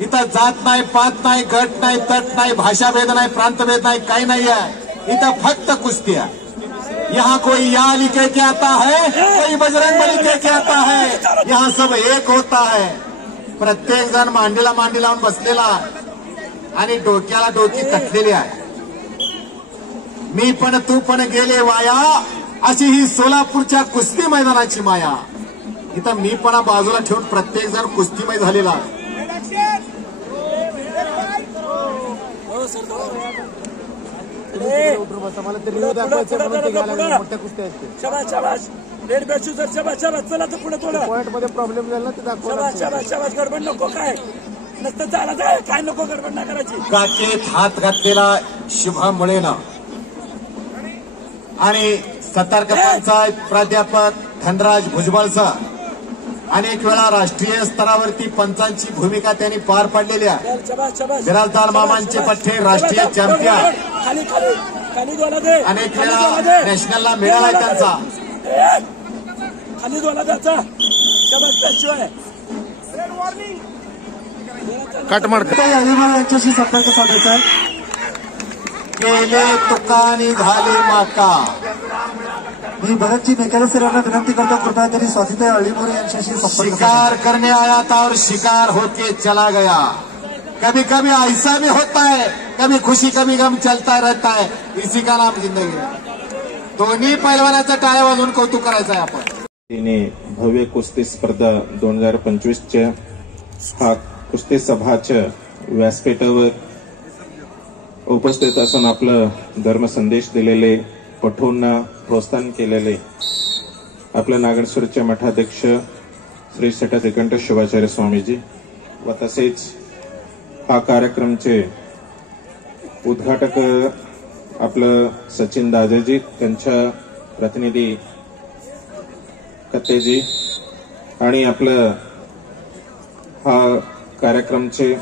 इथं जात नाही, पात नाही, गट नाही, तट नाही, भाषाभेद नाही, प्रांतभेद नाही, काही नाही आहे. इथं फक्त कुस्ती आहे. यहाँ कोई या लिखे के आता है, कोई बजरंग बली के के आता है. यहाँ सब एक होता है. प्रत्येक जण मांडीला मांडी लावून बसलेला आणि डोक्याला डोकी तटलेली आहे. मी पण तू पण गेले वाया, अशी ही सोलापूरच्या कुस्ती मैदानाची माया. इथं मी पण बाजूला ठेवून प्रत्येक जण कुस्तीमय झालेला आहे. मला ते व्हिडिओ दाखवायचे म्हणून ते घ्यायला मोठ्या कुस्त्या आहेत. शाबास रेड बॅचू जर शाबास चला तर पुढे थोडं पॉइंट मध्ये प्रॉब्लेम झाला ना ते दाखवा. शाबास गडबड नको. काय नसतं चालत आहे. काय नको गडबड ना करायची. काचेत हात घातलेला शुभम मुळेनं आणि सतर्क पंचायत प्राध्यापक धनराज भुजबळसह अनेक वेळा राष्ट्रीय स्तरावरती पंचांची भूमिका त्यांनी पार पाडलेली आहे. बिराजदार मामांचे पठ्ठे राष्ट्रीय चॅम्पियन अनेक वेळा नॅशनलला मिळाला त्यांचा. खाली दोला त्याचा कट मारतो. यांच्याशी संपर्क साधायचा आहे. केले तुकानी झाले माका. मी भरतजी मेकारे सर यांना विनंती करतो कृपया तरी स्वातीताई अळीमोरे यांच्याशी संपर्क शिकार करने आया था और शिकार होके चला गया. कभी कभी ऐसा भी होता है कभी खुशी कभी गम चलता रहता है, इसी का नाम जिंदगी है. दोन्ही पैलवानाचं टाळ्या वाजवून कौतुक करायचं आहे आपण. तिने भव्य कुस्ती स्पर्धा 2025च्या हा कुस्ती सभाच्या व्यासपीठावर उपस्थित असून आपलं धर्मसंदेश दिलेले, पठूंना प्रोत्साहन केलेले आपल्या नागेश्वरचे मठाध्यक्ष श्री सट त्रिकंठ शिवाचार्य स्वामीजी व तसेच हा कार्यक्रमचे उद्घाटक आपलं सचिन दादाजी, त्यांच्या प्रतिनिधी कत्तेजी आणि आपलं हा कार्यक्रमचे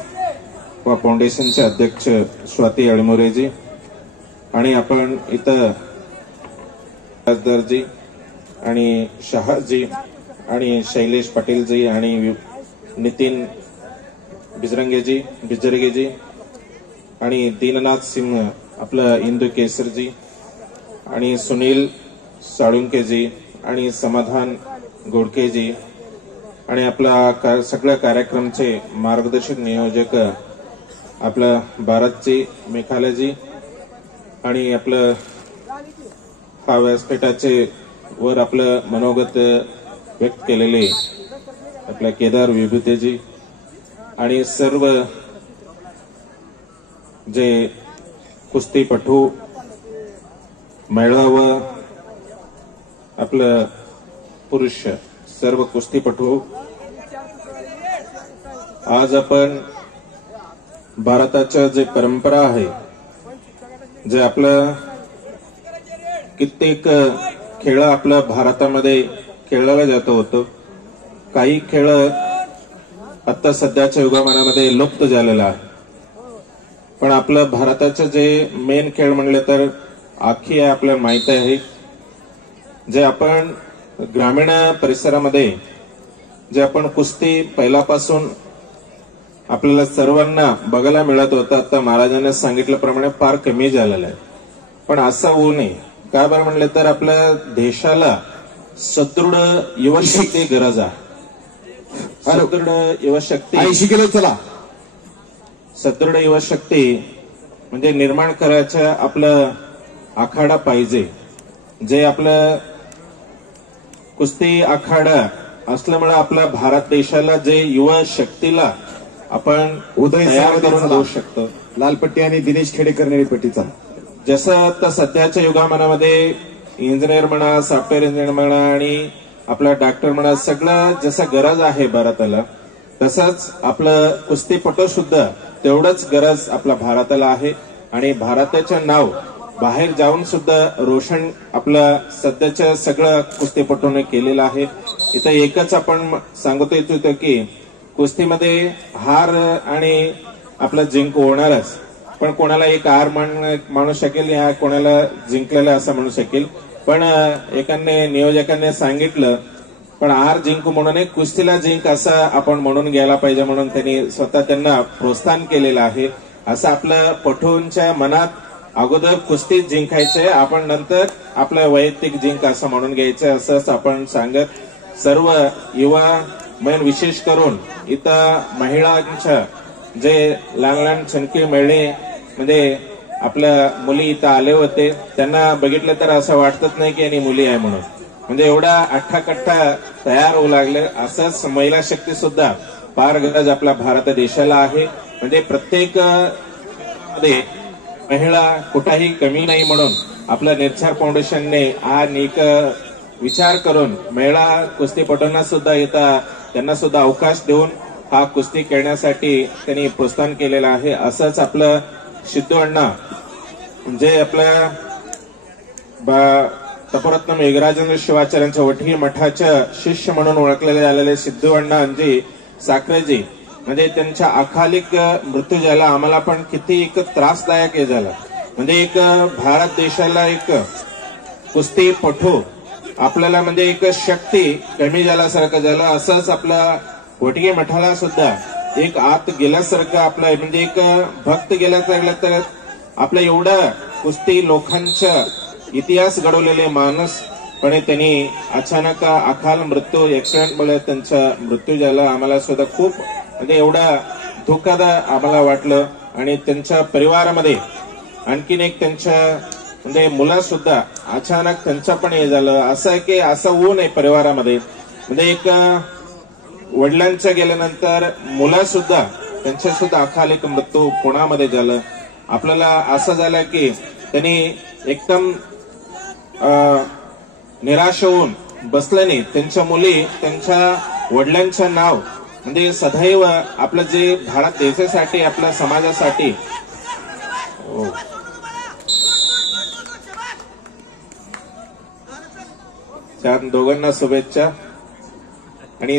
व फाउंडेशनचे अध्यक्ष स्वाती अळमोरेजी आणि आपण इथं खासदारजी आणि शहाजी आणि शैलेश पाटीलजी आणि नितीन बिजरंगेजी आणि दीननाथ सिंह आपलं इंदू केसरजी आणि सुनील साळुंकेजी आणि समाधान गोडकेजी आणि आपला सगळ्या कार्यक्रमचे मार्गदर्शक नियोजक आपलं भारतजी मेघालयजी आणि आपलं हा व्यासपीठाचे वर आपलं मनोगत व्यक्त केलेले आपल्या केदार विभूतेजी आणि सर्व जे कुस्तीपटू महिला व आपलं पुरुष सर्व कुस्तीपटू, आज आपण भारताच्या जे परंपरा आहे, जे आपलं कित्येक खेळ आपल्या भारतामध्ये खेळला जात होतं. काही खेळ आता सध्याच्या युगामानामध्ये लुप्त झालेला आहे, पण आपलं भारताचे जे मेन खेळ म्हणले तर आखी आपल्याला माहिती आहे. जे आपण ग्रामीण परिसरामध्ये जे आपण कुस्ती पहिल्यापासून आपल्याला सर्वांना बघायला मिळत होतं, आता महाराजांनी सांगितल्याप्रमाणे फार कमी झालेलं आहे. पण असं होऊ नये. का बरं म्हणले तर आपल्या देशाला सदृढ युवशक्ती गरज आहे. सदृढ युवशक्ती 80 किलो चला. सदृढ युवशक्ती म्हणजे निर्माण करायचं आपलं आखाडा पाहिजे. जे आपलं कुस्ती आखाडा असल्यामुळे आपल्या भारत देशाला जे युवा शक्तीला आपण उदय तयार करून देऊ शकतो. लालपट्टी आणि दिनेश खेडेकर निळीपट्टीचा. जसं आता सध्याच्या युगामध्ये इंजिनियर म्हणा, सॉफ्टवेअर इंजिनियर म्हणा आणि आपला डॉक्टर म्हणा, सगळं जसं गरज आहे भारताला, तसंच आपलं कुस्तीपटू सुद्धा तेवढंच गरज आपल्या भारताला आहे. आणि भारताचं नाव बाहेर जाऊन सुद्धा रोशन आपलं सध्याच्या सगळं कुस्तीपटूने केलेलं आहे. इथं एकच आपण सांगतो येतो की कुस्तीमध्ये हार आणि आपलं जिंक होणारच, पण कोणाला एक हार म्हणू शकेल या कोणाला जिंकलेला असं म्हणू शकेल. पण एकाने नियोजकांनी सांगितलं पण हार जिंकू म्हणून एक कुस्तीला जिंक असं आपण म्हणून घ्यायला पाहिजे, म्हणून त्यांनी स्वतः त्यांना प्रोत्साहन केलेलं आहे. असं आपल्या पटूंच्या मनात अगोदर कुस्ती जिंकायचंय, आपण नंतर आपलं वैयक्तिक जिंक असं म्हणून घ्यायचं असंच आपण सांगत सर्व युवा मन विशेष करून इथं महिलांच्या जे लहान लहान छनकी महिळे म्हणजे आपल्या मुली इथं आले होते, त्यांना बघितलं तर असं वाटतच नाही की यांनी मुली आहे म्हणून. म्हणजे एवढा अठ्ठाकट्टा तयार होऊ लागले. असंच महिला शक्ती सुद्धा फार गरज आपल्या भारत देशाला आहे. म्हणजे प्रत्येक मध्ये महिला कुठेही कमी नाही म्हणून आपल्या निर्धार फाउंडेशनने हा एक विचार करून महिला कुस्तीपटूंना सुद्धा इथं त्यांना सुद्धा अवकाश देऊन हा कुस्ती खेळण्यासाठी त्यांनी प्रोत्साहन केलेलं आहे. असंच आपलं सिद्धू अण्णा जे आपल्या तपोरत्न मेघराजेंद्र शिवाचार्यांच्या वठगी मठाच्या शिष्य म्हणून ओळखलेले झालेले सिद्धू अण्णा अंजी साखरेजी, म्हणजे त्यांच्या अकालिक मृत्यू झाला. आम्हाला पण किती एक त्रासदायक हे झाला. म्हणजे एक भारत देशाला एक कुस्तीपटू आपल्याला म्हणजे एक शक्ती कमी झाल्यासारखं झालं. असंच आपल्या वटगे मठाला सुद्धा एक आत गेल्यासारखं आपलं म्हणजे एक भक्त गेल्यासारखं तर आपल्या एवढं कुस्ती लोकांच्या इतिहास घडवलेले माणूस पण त्यांनी अचानक अकाल मृत्यू ऍक्सिडेंट मुळे त्यांचा मृत्यू झाला. आम्हाला सुद्धा खूप म्हणजे एवढा धोकादायक आम्हाला वाटलं. आणि त्यांच्या परिवारामध्ये आणखीन एक त्यांच्या म्हणजे मुलं सुद्धा अचानक त्यांचं पण हे झालं. असं आहे की असं होऊ नये परिवारामध्ये. म्हणजे एक वडिलांच्या गेल्यानंतर मुलं सुद्धा त्यांच्या सुद्धा अकालिक मृत्यू पुण्यामध्ये झालं. आपल्याला असं झालं की त्यांनी एकदम निराश होऊन बसले नाही. त्यांच्या मुली त्यांच्या वडिलांचं नाव म्हणजे सदैव आपलं जे भारत देशासाठी आपल्या समाजासाठी त्या दोघांना शुभेच्छा. आणि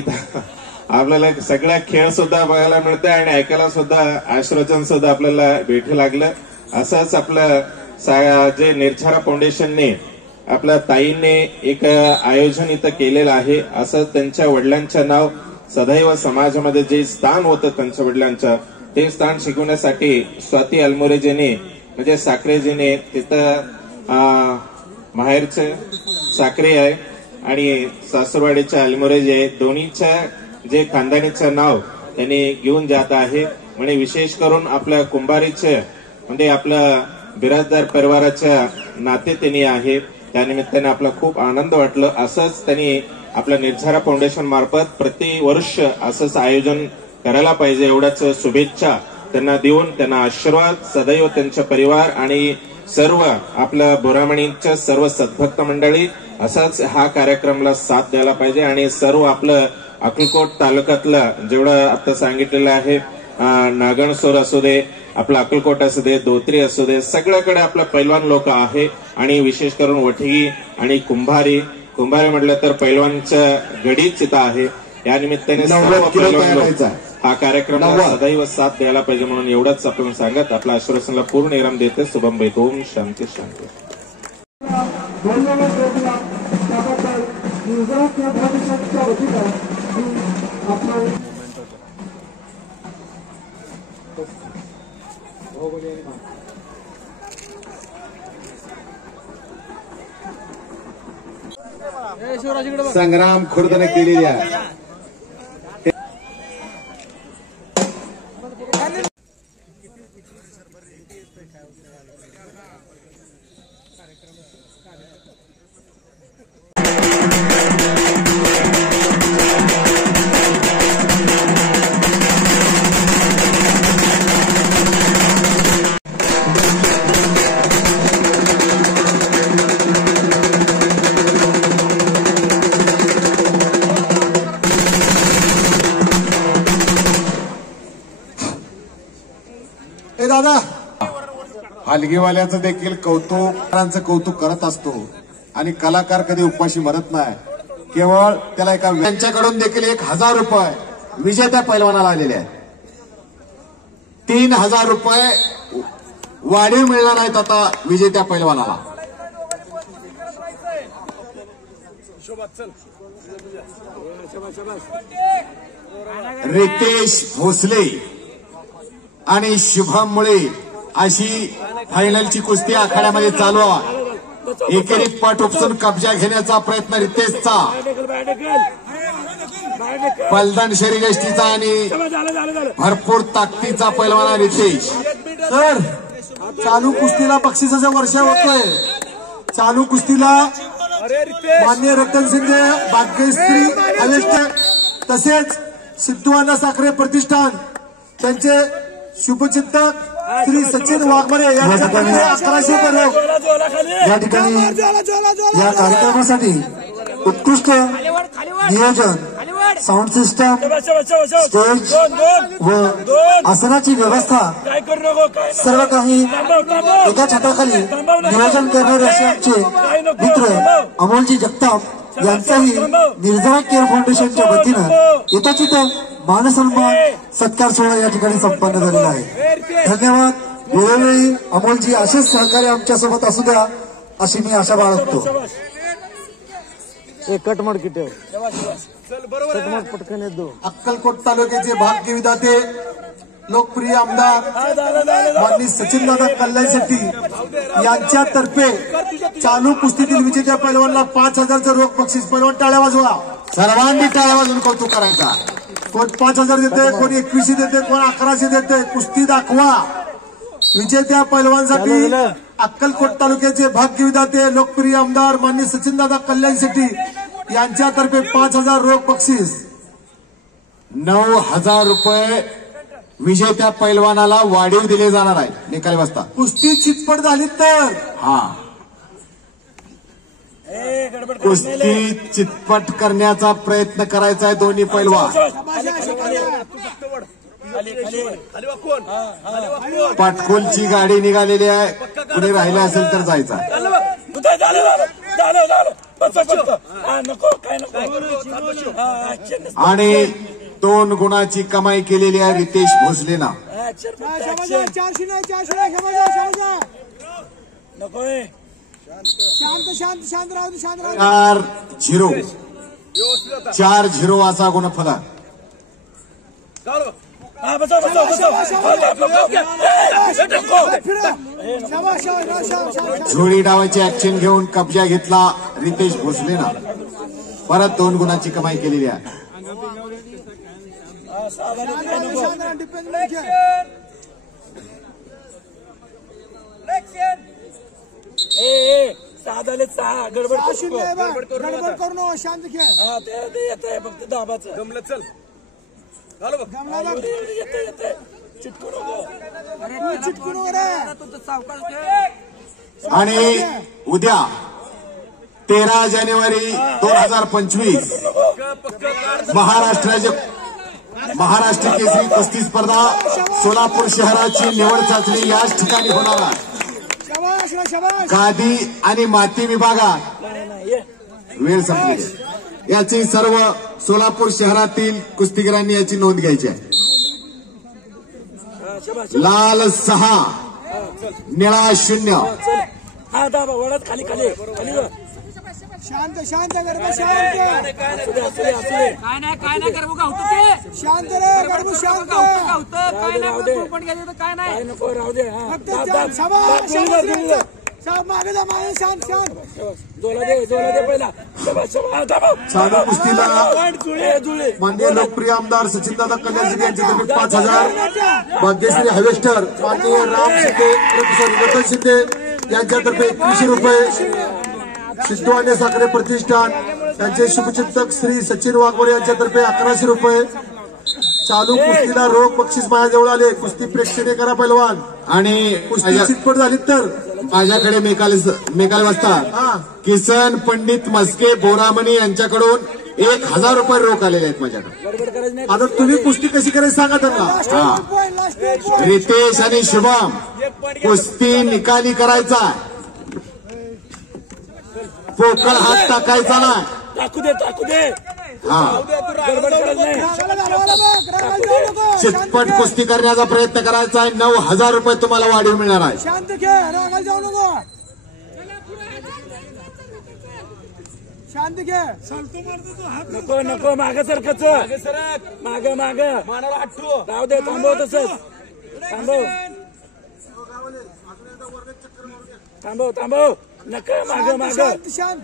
आपल्याला सगळ्या खेळ सुद्धा बघायला मिळते आणि ऐकायला सुद्धा आश्वासन सुद्धा आपल्याला भेटू लागलं. असंच आपलं जे निर्धारा फाउंडेशनने आपल्या ताईने एक आयोजन इथं केलेलं आहे. असं त्यांच्या वडिलांचं नाव सदैव समाजामध्ये जे स्थान होतं त्यांच्या वडिलांचं ते स्थान शिकवण्यासाठी स्वाती अलमोरेजीने म्हणजे साखरेजीने तिथं माहेरचे साखरे आहे आणि सासरवाडीच्या अलमोरेजी आहे. दोन्हीच्या जे खानदानीचं नाव त्यांनी घेऊन जात आहे. म्हणजे विशेष करून आपल्या कुंभारीचे म्हणजे आपल्या बिराजदार परिवाराच्या नाते त्यांनी आहे. त्यानिमित्ताने आपला खूप आनंद वाटलं. असंच त्यांनी आपल्या निर्धारा फाउंडेशन मार्फत प्रतिवर्ष असंच आयोजन करायला पाहिजे एवढ्याच शुभेच्छा त्यांना देऊन त्यांना आशीर्वाद सदैव त्यांचा परिवार आणि सर्व आपल्या बोरामणींच्या सर्व सद्भक्त मंडळी असाच हा कार्यक्रमाला साथ द्यायला पाहिजे. आणि सर्व आपलं अक्कलकोट तालुक्यातलं जेवढं आता सांगितलेलं आहे नागणसोर असू दे आपलं अक्कलकोट असू दे धोत्री असू दे सगळ्याकडे आपलं पैलवान लोक आहे. आणि विशेष करून वठगी आणि कुंभारी म्हटलं तर पैलवानच्या गडीच इथं आहे. या निमित्ताने सर्व पैलवान लोक हा कार्यक्रमाला सदैव साथ द्यायला पाहिजे म्हणून एवढंच आपण सांगत आपल्या आश्वासनाला पूर्ण विराम देते. शुभम भैत. ओम शांती शांती. संग्राम खुर्दने केलेल्या दादा हलगीवाल्याचं देखील कौतुक करत असतो. आणि कलाकार कधी उपाशी मरत नाही. केवळ त्याला एका त्यांच्याकडून देखील 1000 रुपये विजेत्या पैलवानाला आलेले आहेत. 3000 रुपये वाढीव मिळणार आहेत आता विजेत्या पैलवानाला. रितेश भोसले आणि शुभम मुळे अशी फायनलची कुस्ती आखाड्यामध्ये चालू आहे. एकेरी पट उपसून कब्जा घेण्याचा प्रयत्न रितेशचा पलदन शरीरयष्टीचा आणि भरपूर ताकदीचा पैलवान रितेश. तर चालू कुस्तीला बक्षिसाचा वर्षा होतोय. चालू कुस्तीला मान्य रतन शिंदे भाग्यश्री अलेस्ट तसेच सिद्धू साखरे प्रतिष्ठान त्यांचे शुभचिंतक श्री सचिन वाघमारे यांच्याकडे 1100 रुपये. या ठिकाणी या कार्यक्रमासाठी उत्कृष्ट नियोजन साऊंड सिस्टम स्टेज व आसनाची व्यवस्था सर्व काही एका छताखाली नियोजन करणारे असे आमचे मित्र अमोलजी जगताप यांचाही निर्धारा केअर फाउंडेशनच्या वतीनं येताच इथं मानसन्मान सत्कार सोहळा या ठिकाणी संपन्न झालेला आहे. धन्यवाद. वेळोवेळी अमोलजी असेच सहकार्य आमच्यासोबत असू द्या अशी मी आशा बाळगतो. कटमट किती पटकन येतो. अक्कलकोट तालुक्याचे भाग्य विधाते लोकप्रिय आमदार माननीय सचिनदादा कल्याण शेट्टी यांच्यातर्फे चालू कुस्तीतील विजेत्या पैलवानला 5000चं रोख बक्षीस. पैलवान टाळ्या वाजवा. सर्वांनी टाळ्या वाजून कौतुक करायचा. कोण 5000 देते, कोण 2100 देते, कोण 1100 देते. कुस्ती दाखवा. विजेत्या पैलवानसाठी अक्कलकोट तालुक्याचे भाग्यविधाते लोकप्रिय आमदार माननीय सचिनदादा कल्याण शेट्टी यांच्यातर्फे 5,000 रोख बक्षीस. 9,000 रुपये विजेत्या पैलवानाला वाढीव दिले जाणार आहे निकाली वाजता. कुस्ती चितपट झाली तर हा कुस्ती चितपट करण्याचा प्रयत्न करायचा आहे दोन्ही पैलवान. पाटकोलची गाडी निघालेली आहे, पुढे राहिला असेल तर जायचा. आणि 2 गुणाची कमाई केलेली आहे रितेश भोसलेना. 4-0 असा गुणफलक. जोडी डावाची ऍक्शन घेऊन कब्जा घेतला रितेश भोसलेना. परत 2 गुणाची कमाई केलेली आहे. गडबड करू नको, शांत खेळ. येत आहे फक्त दाबाचं गमलं. चल आणि उद्या 13 जानेवारी 2025 महाराष्ट्र केसरी कुस्ती स्पर्धा सोलापूर शहराची निवड चाचणी याच ठिकाणी होणार आहे. गादी आणि माती विभागात वेळ संपली. याची सर्व सोलापूर शहरातील कुस्तीगीरांनी याची नोंद घ्यायची आहे. लाल 6 निळा 0. हा दाबा वळत खाली खाली खाली. शांत शांत गरबा शांत. काय नाही गरबू का होतं ते. शांत रे गरबू शांत का होतं. काय नाही पण गेले तर काय नाही नको राहू दे. मागे जा मागे. शांत शांत. जोला दे पहिला. चालू कुस्तीला माननीय लोकप्रिय आमदार सचिनदादा कल्याण शेट्टी यांच्यातर्फे 5,000. भाग्यश्री हार्वेस्टर माननीय राम शिंदे रतन शिंदे यांच्यातर्फे 2100 रुपये. सिद्धू आणि साखरे प्रतिष्ठान यांचे शुभचिंतक श्री सचिन वाघमोडे यांच्यातर्फे 1100 रुपये. चालू कुस्तीला रोख बक्षीस माझ्याजवळ आले. कुस्ती प्रेक्षणीय करा पैलवान. आणि कुस्ती चितपट झाली तर माझ्याकडे मेकाल वाजता किसन पंडित मस्के बोरामणी यांच्याकडून 1,000 रुपये रोख आलेले आहेत माझ्याकडे. आता तुम्ही कुस्ती कशी करायची सांगा त्यांना. रितेश आणि शुभम कुस्ती निकाली करायचा. पोकळ हात टाकायचा ना. टाकू दे. हा चितपट कुस्ती करण्याचा प्रयत्न करायचा आहे. 9,000 रुपये तुम्हाला वाढीव मिळणार आहे. शांत खेळ. रागाला जाऊ नको. शांत खेळ. नको माग सरकच. माग मानाला आठवू. राहू दे. थांबव तसंच. थांबव. नका माग. शांत.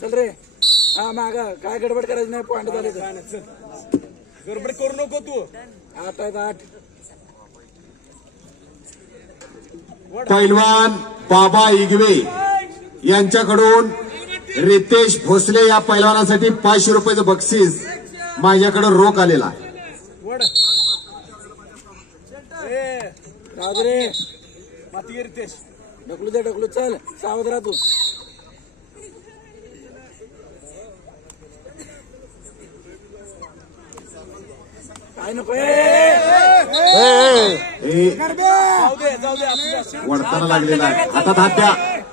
चल रे. हा माग काय गडबड करायची नाही. पॉइंट झाले तर गडबड करू नको तू. 8 पैलवान बाबा इगवे यांच्याकडून रितेश भोसले या पैलवानासाठी 500 रुपयाचं बक्षीस माझ्याकडे रोख आलेला आहे. राहू रे. माती रितेश. ढकलू चल. सावध राहा तू. काय नको. वडताना लागलेला आहे. हातात हात द्या.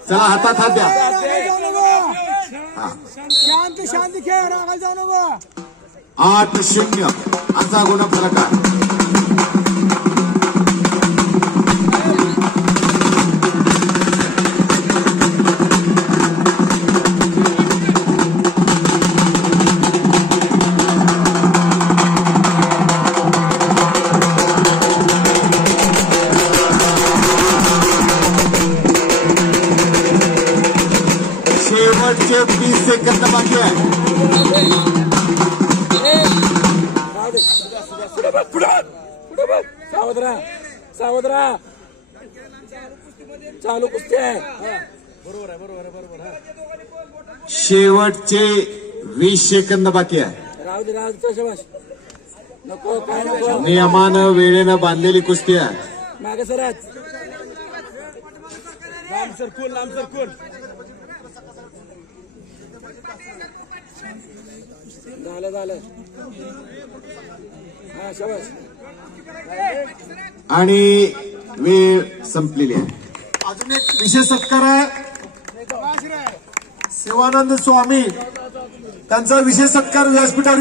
चला हातात हात द्या. शांत खेळ. रागाला जाऊ नको. 8-0 असा गुणफलक आहे. शेवटचे 20 सेकंद बाकी सावधरा चालू कुस्ती आहे. बरोबर आहे बरोबर आहे बरोबर आहे. शेवटचे 20 सेकंद बाकी आहे. राहू दे शाबाश. नको काय नको. नियमानं वेळेनं बांधलेली कुस्ती आहे. मागे सरच लांब सरकून झालं हा शाबाश. आणि वेळ संपलेली आहे. अजून एक विशेष सत्कार आहे. शिवानंद स्वामी त्यांचा विशेष सत्कार व्यासपीठावर